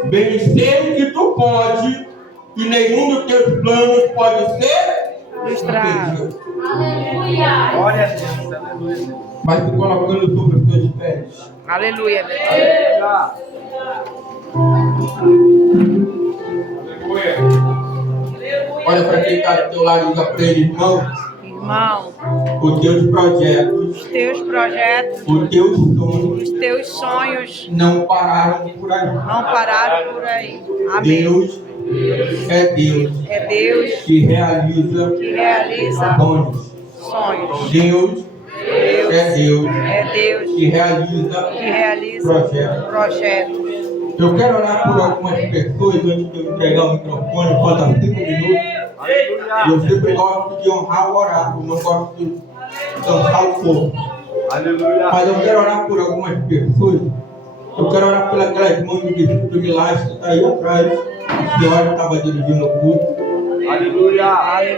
bem sei que tu pode, e nenhum dos teus planos pode ser Frustrado. Aleluia. Glória a Deus. Aleluia. Vai te colocando sobre os teus pés. Aleluia, meu Deus. Aleluia. Olha para quem está do teu lado e diga para ele, irmão, Irmão, os teus projetos, os teus projetos, os teus sonhos os teus sonhos não pararam por aí. não pararam por aí. Amém. Deus é Deus É Deus que realiza que realiza sonhos. sonhos. Deus é Deus É Deus que realiza que realiza projetos. projetos. Eu quero orar por algumas pessoas antes de eu entregar o microfone, falta 5 minutos. Eu sempre gosto de honrar o oráculo, não gosto de dançar o povo. Aleluia. Mas eu quero orar por algumas pessoas. Eu quero orar pelas mães de vestido de laço que está aí atrás. A senhora estava dirigindo o culto. Aleluia.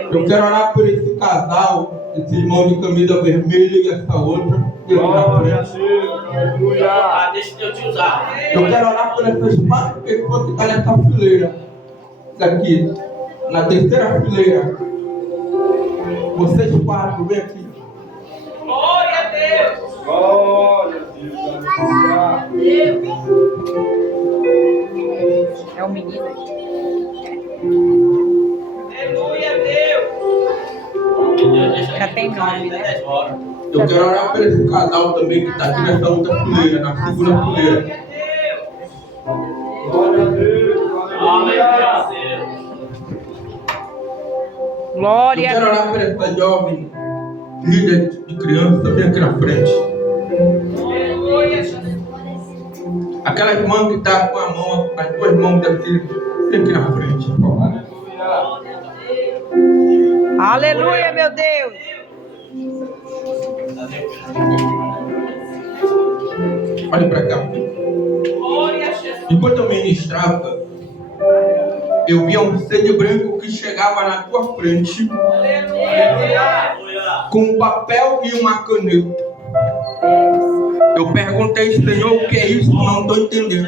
Eu quero orar por esse casal, esse irmão de camisa vermelha e essa outra. Que aqui na Glória a frente. Deus. Aleluia. Ah, deixa Deus te usar. Eu quero orar por essas 4 pessoas que estão nessa fileira. Daqui, na terceira fileira. Vocês 4, vem aqui. Glória a Deus. Glória a Deus. Aleluia. É o menino aqui. Aleluia a Deus. Já tem nome, né? Eu quero orar por esse casal também que está aqui nessa outra fileira, na segunda fileira. Glória a Deus. Glória Eu quero a orar por essa jovem, líder de criança, bem aqui na frente. Aquela irmã que está com a mão, as duas mãos da filha, bem aqui na frente. Aleluia, meu Deus. Olha para cá. Enquanto eu ministrava, eu via um ser branco que chegava na tua frente com um papel e uma caneta. Eu perguntei, Senhor, o que é isso? Não estou entendendo.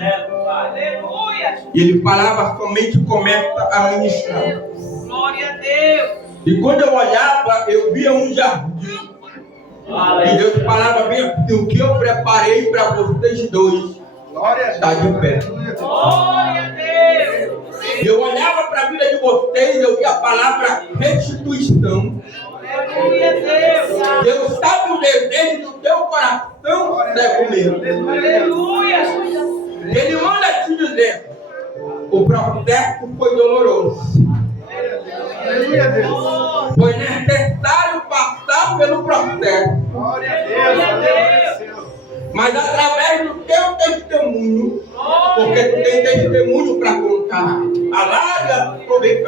E ele falava, somente começa a ministrar. Glória a Deus. E quando eu olhava, eu via um jardim. E Deus falava bem assim, o que eu preparei para vocês dois está de pé. Glória a Deus. E eu olhava para a vida de vocês, eu via a palavra restituição. Glória a Deus. Deus sabe o desejo do teu coração, cego mesmo. Aleluia. Ele manda te dizer, o processo foi doloroso. Aleluia, Deus. Foi necessário passar pelo processo. Glória a Deus. Mas através do teu testemunho, porque tu tem testemunho para contar. Alarga, Glória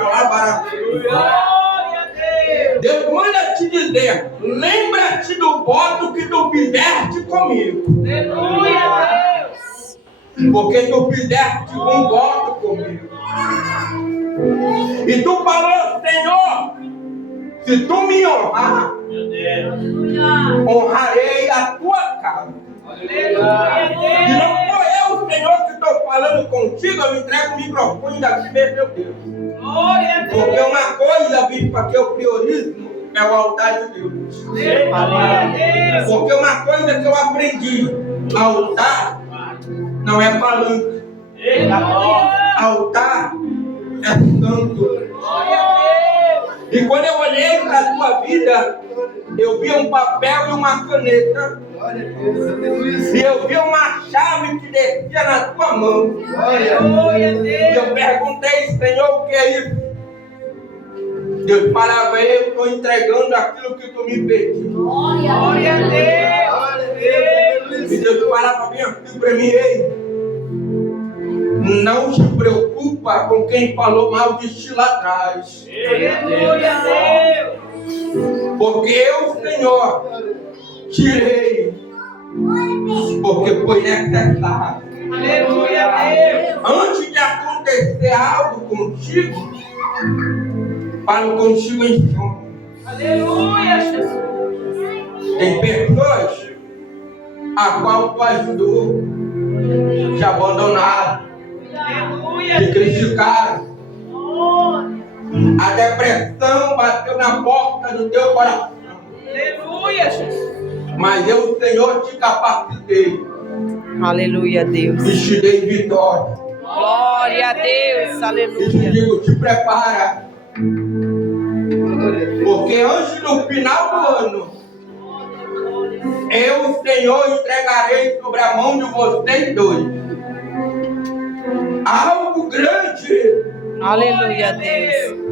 a Deus. Deus manda te dizer, lembra-te do voto que tu fizeste comigo. Aleluia a Deus. Porque tu fizeste um voto comigo. E tu falou, Senhor, se tu me honrar, honrarei a tua casa. E não sou eu, Senhor, que estou falando contigo, eu entrego o microfone daqui mesmo, meu Deus. Glória a Deus. Porque uma coisa, bispa, que eu priorizo é o altar de Deus. Glória a Deus. Porque uma coisa que eu aprendi, altar não é palanque. Altar é santo. Glória a Deus. E quando eu olhei para a tua vida, eu vi um papel e uma caneta. Glória a Deus. Aleluia. E eu vi uma chave que descia na tua mão. Glória a Glória a E Deus. eu perguntei, Senhor, o que é isso? Deus falava, eu estou entregando aquilo que tu me pediu. Glória a Deus. E Deus falava bem assim para mim, ei, não se preocupa com quem falou mal de ti lá atrás. Glória a Deus. Porque eu, Senhor, tirei. Porque foi necessário. Aleluia a Deus. Antes de acontecer algo contigo, falo contigo em sonho. Aleluia, Jesus. Tem pessoas a qual tu ajudou, te abandonaram, Aleluia. te criticaram. A depressão bateu na porta do teu coração. Aleluia, Jesus. Mas eu, Senhor, te capacitei Aleluia, Deus. e te dei vitória. Glória a Deus. E te Aleluia. digo, te prepara. Porque antes do final do ano, eu, Senhor, entregarei sobre a mão de vocês dois algo grande. Aleluia, Deus.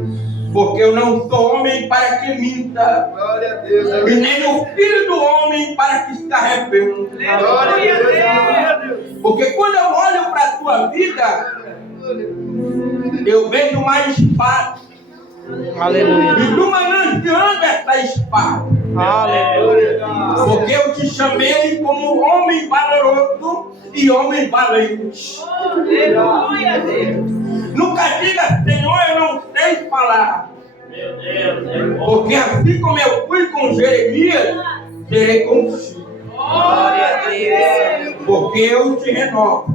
Porque eu não sou homem para que minta, Glória a Deus. e nem o filho do homem para que se arrependa. Aleluia a Deus. Porque quando eu olho para a tua vida, eu vejo uma espada. Aleluia. E tu mananciando essa espada. Aleluia. Porque eu te chamei como homem valoroso e homem valente. Aleluia a Deus. Nunca diga, Senhor, eu não sei falar. Porque assim como eu fui com Jeremias, serei contigo. Glória a Deus. Porque eu te renovo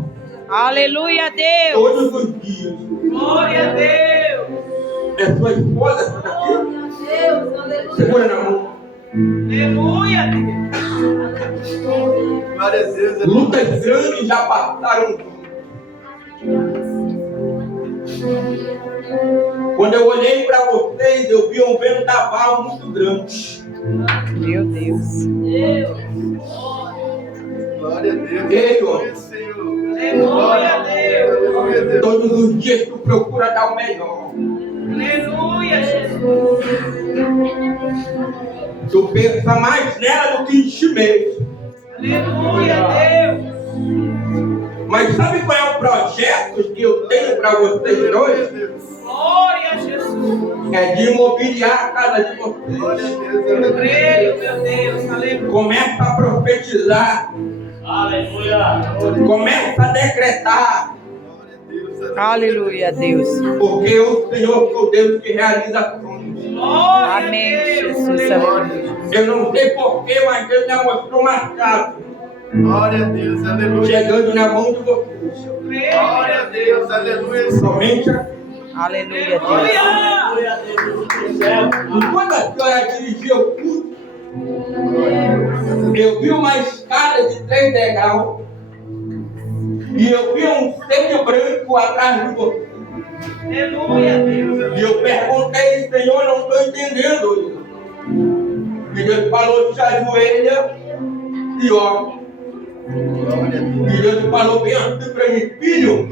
Aleluia, Deus. todos os dias. Glória a Deus. É sua esposa essa daqui? Segura na mão. Aleluia a Deus. Glória a Deus. Lutas grandes já passaram. Quando eu olhei para vocês, eu vi um vendaval muito grande. Meu Deus. Glória a Deus. Ei, ó. Glória, Senhor. Glória a Deus. Glória a Deus. Todos os dias tu procura dar o melhor. Aleluia, Jesus. Tu pensa mais nela do que em ti mesmo. Aleluia, Deus. Mas sabe qual é o projeto que eu tenho para vocês hoje? Glória a Jesus. É de imobiliar a casa de vocês. Glória a Deus. Creio, meu Deus. Aleluia. Começa a profetizar. Aleluia. Começa a decretar. Aleluia, Deus. Porque o Senhor é o Deus que realiza sonhos. Glória Amém, a Deus. Jesus. Aleluia. Eu não sei porquê, mas Deus já mostrou uma chave Glória a Deus. Aleluia. chegando na mão de vocês. Glória a Deus. Aleluia. Somente Aleluia, Deus. Aleluia, Deus do céu. enquanto a senhora dirigia o culto, eu vi uma escada de 3 degraus e eu vi um centro branco atrás de você. Aleluia, Deus. E eu perguntei, Senhor, não estou entendendo isso. E Deus falou, te ajoelha e ora. Glória a Deus. E Deus falou bem assim para mim, filho,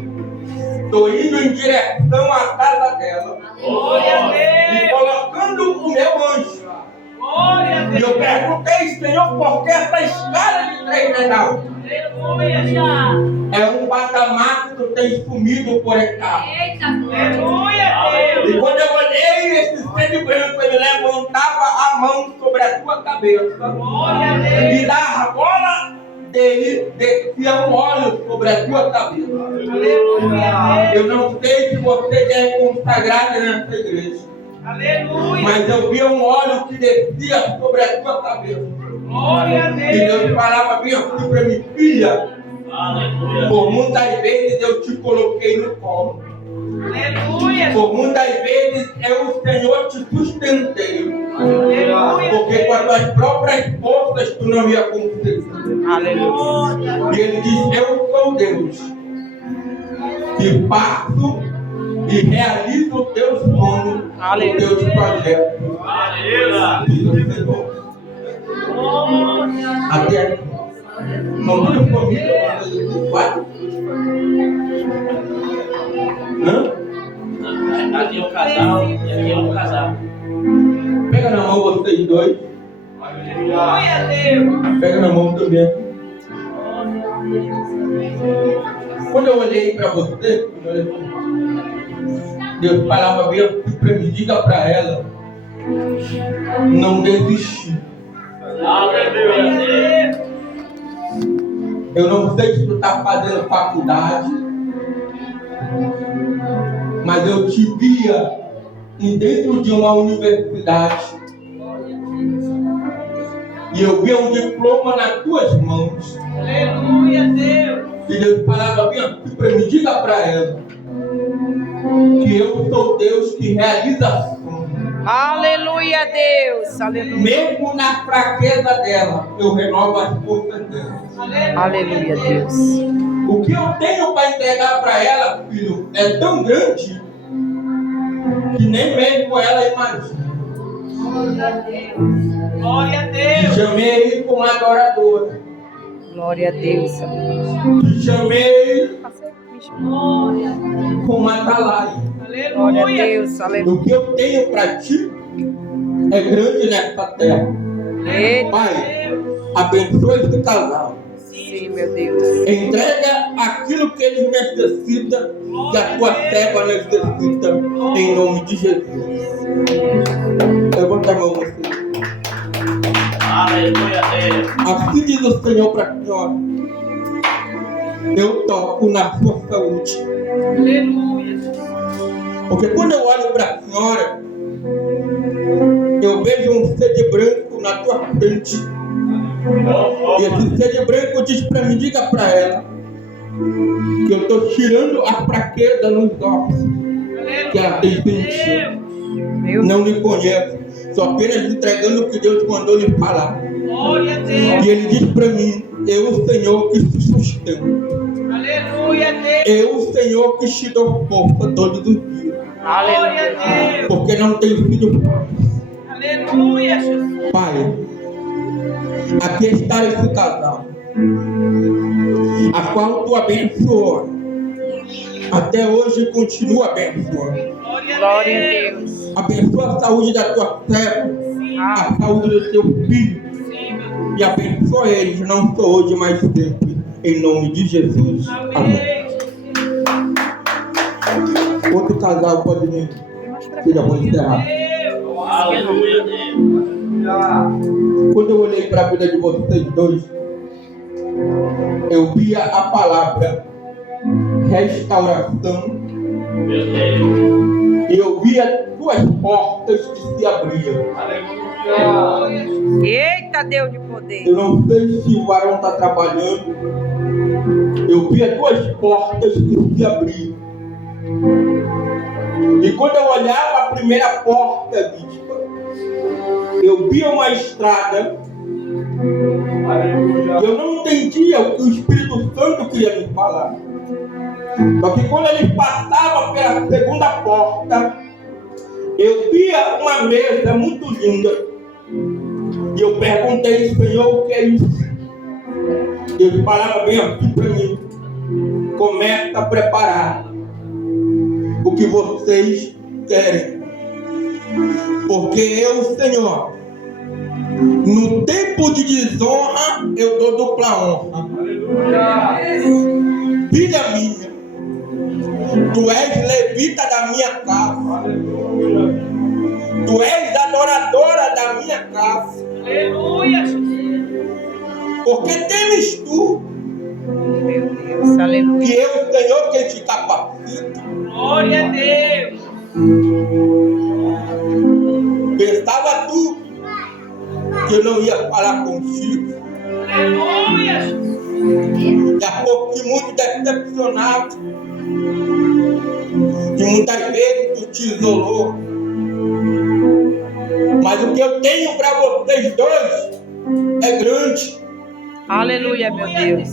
estou indo em direção à casa dela Glória a e Deus. colocando o meu anjo. Glória a E eu Deus. perguntei, Senhor, por que essa escada de 3 degraus? Aleluia, já. É um patamar que tu tem sumido por etapa. Aleluia, E Deus. quando eu olhei esse ser branco, ele levantava a mão sobre a tua cabeça. Glória a E Deus. da argola dele descia um óleo sobre a tua cabeça. Aleluia, Eu não sei se você já é consagrado nessa igreja, aleluia. mas eu vi um óleo que descia sobre a tua cabeça. Glória a E Deus Deus. falava bem assim para mim, filha, Aleluia. por muitas vezes eu te coloquei no colo. Aleluia. Por muitas vezes o Senhor te sustentei. Aleluia. Porque com as tuas próprias forças tu não ia conseguir. Aleluia. E ele diz, eu sou Deus, que faço e realizo o teu sonho, o Aleluia. teu projeto. Aleluia. Diz o Senhor. Até aqui. Não tem família, quatro? Hã? Aqui é um casal e aqui é um casal. Pega na mão vocês dois. Glória a Deus. Pega na mão também. Quando eu olhei para você, Deus falava bem assim para mim, diga para ela não desistir. Aleluia. Eu não sei se tu está fazendo faculdade, mas eu te via dentro de uma universidade e eu via um diploma nas tuas mãos. Aleluia, Deus. E Deus falava bem assim para mim, diga para ela que eu sou Deus que realiza sonhos. Aleluia, Deus. Aleluia. Mesmo na fraqueza dela, eu renovo as forças dela. Aleluia, Deus. O que eu tenho para entregar para ela, filho, é tão grande que nem mesmo ela imagina. Glória a Te Deus. chamei como adoradora. Glória a Deus. Te chamei como atalaia. Glória a Aleluia. Deus. Aleluia. O que eu tenho para ti é grande nessa terra. Eita. Pai, abençoa esse casal. Sim, meu Deus. Entrega aquilo que eles necessitam, que a tua terra necessita, em nome de Jesus. Levanta a mão, você. Aleluia, Deus. Assim diz o Senhor para a senhora. Eu toco na sua saúde. Aleluia. Porque quando eu olho para a senhora, eu vejo um ser de branco na tua frente. E esse ser de branco diz para mim, diga para ela que eu estou tirando a fraqueza nos ossos que ela tem sentido. Meu Não lhe conhece, só apenas entregando o que Deus mandou lhe falar. Glória a Deus. E ele diz para mim, eu, o Senhor, que te sustento. Aleluia, Deus. Eu, o Senhor, que te dou força todos os dias. Glória a Deus. Porque não tenho sido Aleluia, Jesus. Pai, aqui está esse casal, a qual tu abençoou, até hoje continua abençoando. Glória Glória a a Deus. Deus. Abençoa a saúde da tua serva, a saúde do teu filho. E abençoa eles, não só hoje, mas sempre. Em nome de Jesus. Amém. Outro casal pode vir. Filha, vou encerrar. Aleluia, Deus. Quando eu olhei para a vida de vocês dois, eu via a palavra restauração. Meu Deus. E eu via duas portas que se abriam. Eita, Deus de poder. Eu não sei se o varão está trabalhando. Eu via duas portas que se abriam. E quando eu olhava a primeira porta, bispa, eu via uma estrada. Eu não entendia o que o Espírito Santo queria me falar. Só que quando ele passava pela segunda porta, eu via uma mesa muito linda. E eu perguntei, Senhor, o que é isso? Ele falava bem assim para mim: começa a preparar o que vocês querem. Porque eu, Senhor, no tempo de desonra, eu dou dupla honra. Filha minha, tu és levita da minha casa. Tu és adoradora da minha casa. Aleluia, Jesus. Porque temes tu Meu Deus, aleluia. que eu, Senhor, que te capacito. Glória a Deus. Pensava tu que eu não ia falar contigo. Aleluia, Jesus. E a pouco que muito decepcionado. E muitas vezes tu te isolou. Mas o que eu tenho para vocês dois é grande. Aleluia, meu Deus.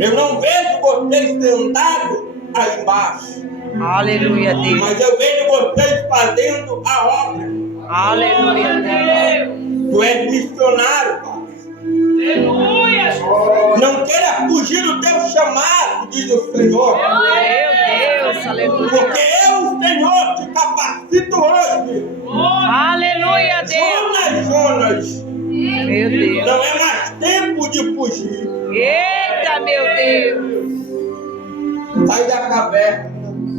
Eu não vejo vocês sentados aí embaixo. Aleluia, Deus. Mas eu vejo vocês fazendo a obra. Aleluia, Deus. Tu és missionário, Pai. Aleluia, Jesus. Não queira fugir do teu chamado, diz o Senhor. Meu Deus, aleluia. Porque eu, Senhor, te capacito hoje. Aleluia, Deus. Jonas, Meu Deus. não é mais tempo de fugir. Eita, meu Deus. Sai da caverna,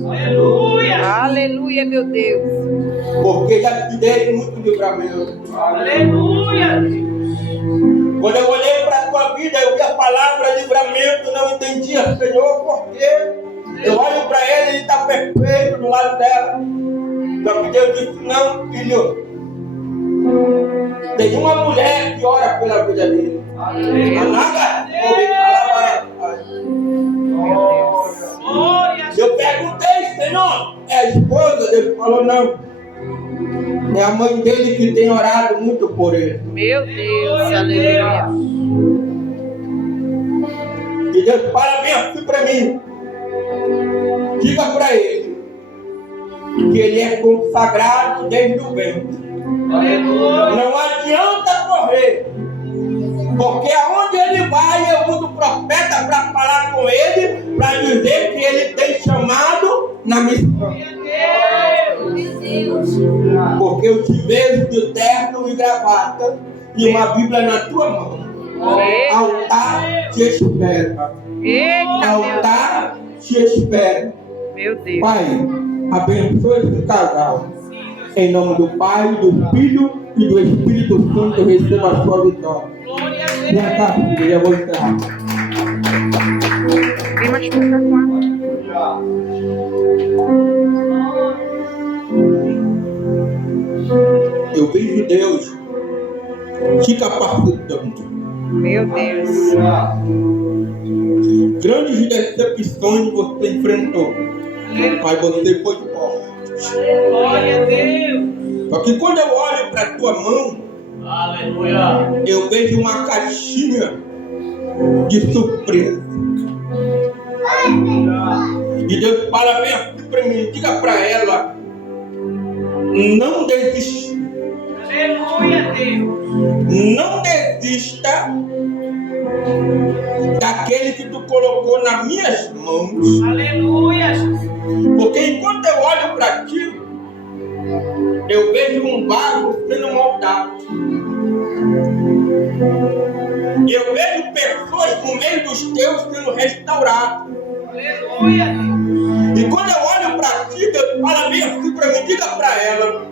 Aleluia. Aleluia, meu Deus. porque já te dei muito livramento. Aleluia. Quando eu olhei para a tua vida, eu vi a palavra livramento, não entendia, Senhor, por quê? Eu olho para ele, ele está perfeito do lado dela. Só que Deus disse: não, filho. Tem uma mulher que ora pela vida dele. Nada ouvi palavra. Glória. Eu perguntei, Senhor, é a esposa? Ele falou: não. É a mãe dele que tem orado muito por ele. Meu Deus, aleluia. E Deus fala bem assim para mim: diga para ele que ele é consagrado desde o ventre. Aleluia. Não adianta correr, porque aonde ele vai, eu uso o profeta para falar com ele, para dizer que ele tem chamado na missão. Porque eu te vejo de terno e gravata e uma Bíblia na tua mão. Altar te espera. Eita, meu Altar te espera. Deus. Pai, abençoe esse casal. Em nome do Pai, do Filho e do Espírito Santo, receba a sua vitória. Glória Vem a cá, filho, eu vou encerrar. Vem mais pra cá. Eu vejo Deus te capacitando. Meu Deus. Grandes decepções você enfrentou, mas você foi forte. Glória a Deus. Só que quando eu olho para a tua mão, Aleluia. eu vejo uma caixinha de surpresa. E Deus fala bem aqui para mim: diga para ela, não desista. Aleluia, Deus. Não desista daquele que tu colocou nas minhas mãos. Aleluia, Jesus. Porque enquanto eu olho para ti, eu vejo um vaso sendo moldado. Eu vejo pessoas no meio dos teus sendo restauradas. Aleluia, Deus. E quando eu olho para ti, Deus fala bem assim para mim, diga para ela,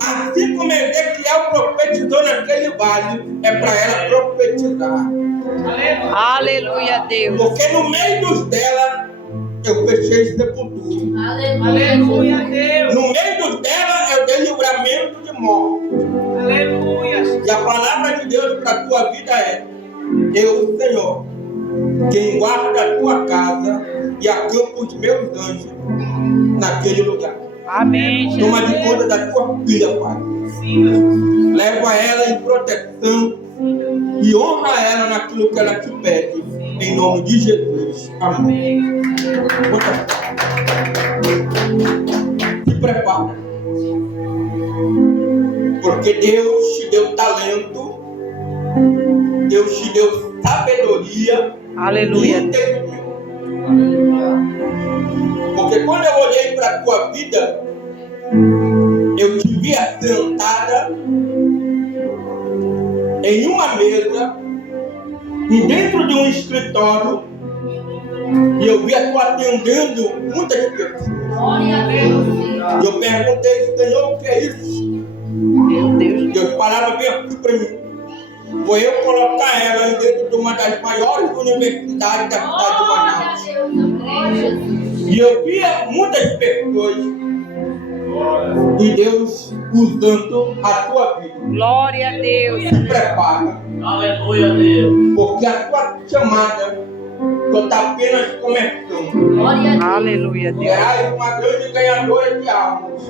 assim como Ezequiel profetizou naquele vale, é para ela profetizar. Aleluia, Deus. Porque no meio dos dela, eu fechei sepultura. Aleluia, Deus. No meio dos dela, eu dei livramento de morte. Aleluia. E a palavra de Deus para a tua vida é: eu, Senhor, quem guarda a tua casa e acampa os meus anjos naquele lugar. Amém, Jesus. Toma de conta da tua filha, Pai. Sim, Jesus. Leva ela em proteção e honra ela naquilo que ela te pede. Em nome de Jesus. Amém. Se prepara. Porque Deus te deu talento. Deus te deu sabedoria. Aleluia. E entendimento. Porque quando eu olhei para a tua vida, eu te vi sentada em uma mesa e dentro de um escritório, e eu vi a tu atendendo muitas pessoas. E eu perguntei, Senhor, o que é isso? Meu Deus. Deus falava bem aqui para mim. Foi eu colocar ela dentro de uma das maiores universidades da cidade de Manaus. E eu via muitas pessoas e Deus usando a tua vida. Glória a Deus. Se prepara, Aleluia, Deus. porque a tua chamada só está apenas começando. Aleluia, Deus. Serás uma grande ganhadora de almas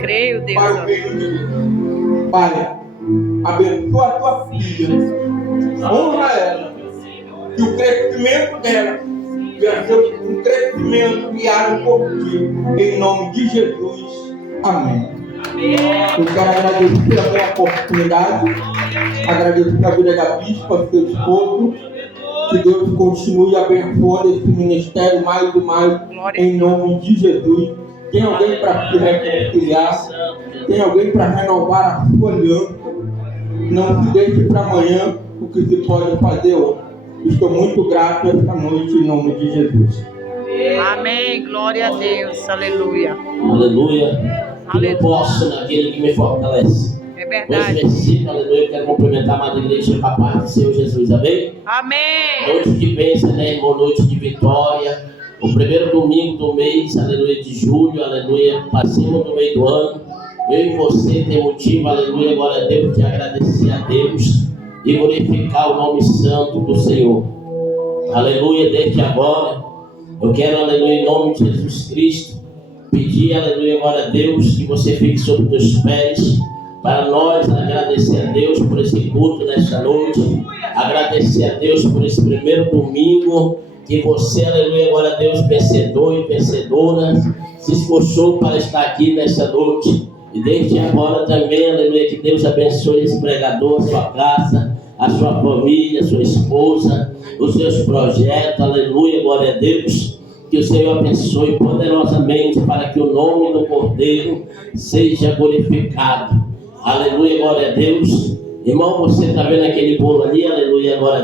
Creio, Deus. para o reino de Deus. Pai, abençoa a tua filha, honra ela, e o crescimento dela venha ser um crescimento guiado por ti, em nome de Jesus. Amém. Eu quero agradecer a minha oportunidade, agradecer a vida da bispa, seu esposo, que Deus continue abençoando esse ministério mais e mais, em nome de Jesus. Tem alguém para se reconciliar? Tem alguém para renovar a sua aliança? Não se deixe para amanhã o que se pode fazer hoje. Estou muito grato esta noite em nome de Jesus. Amém. Glória a Deus. Aleluia. Aleluia. Eu posso naquele que me fortalece. É Hoje, verdade. versículo, aleluia. Eu quero cumprimentar a Madre Igreja com a paz do Senhor Jesus. Amém? Amém. Noite de bênção, né, irmão? Noite de vitória. O primeiro domingo do mês, aleluia, de julho, aleluia. Passemos do meio do ano. Eu e você tem motivo, aleluia, glória a Deus, de agradecer a Deus e glorificar o nome santo do Senhor. Aleluia, desde agora, eu quero, aleluia, em nome de Jesus Cristo, pedir, aleluia, glória a Deus, que você fique sobre os teus pés, para nós agradecer a Deus por esse culto nesta noite, agradecer a Deus por esse primeiro domingo, que você, aleluia, glória a Deus, vencedor e vencedora, se esforçou para estar aqui nesta noite. E desde agora também, aleluia, que Deus abençoe esse pregador, a sua casa, a sua família, a sua esposa, os seus projetos, aleluia, glória a Deus. Que o Senhor abençoe poderosamente para que o nome do Cordeiro seja glorificado. Aleluia, glória a Deus. Irmão, você está vendo aquele bolo ali, aleluia, glória a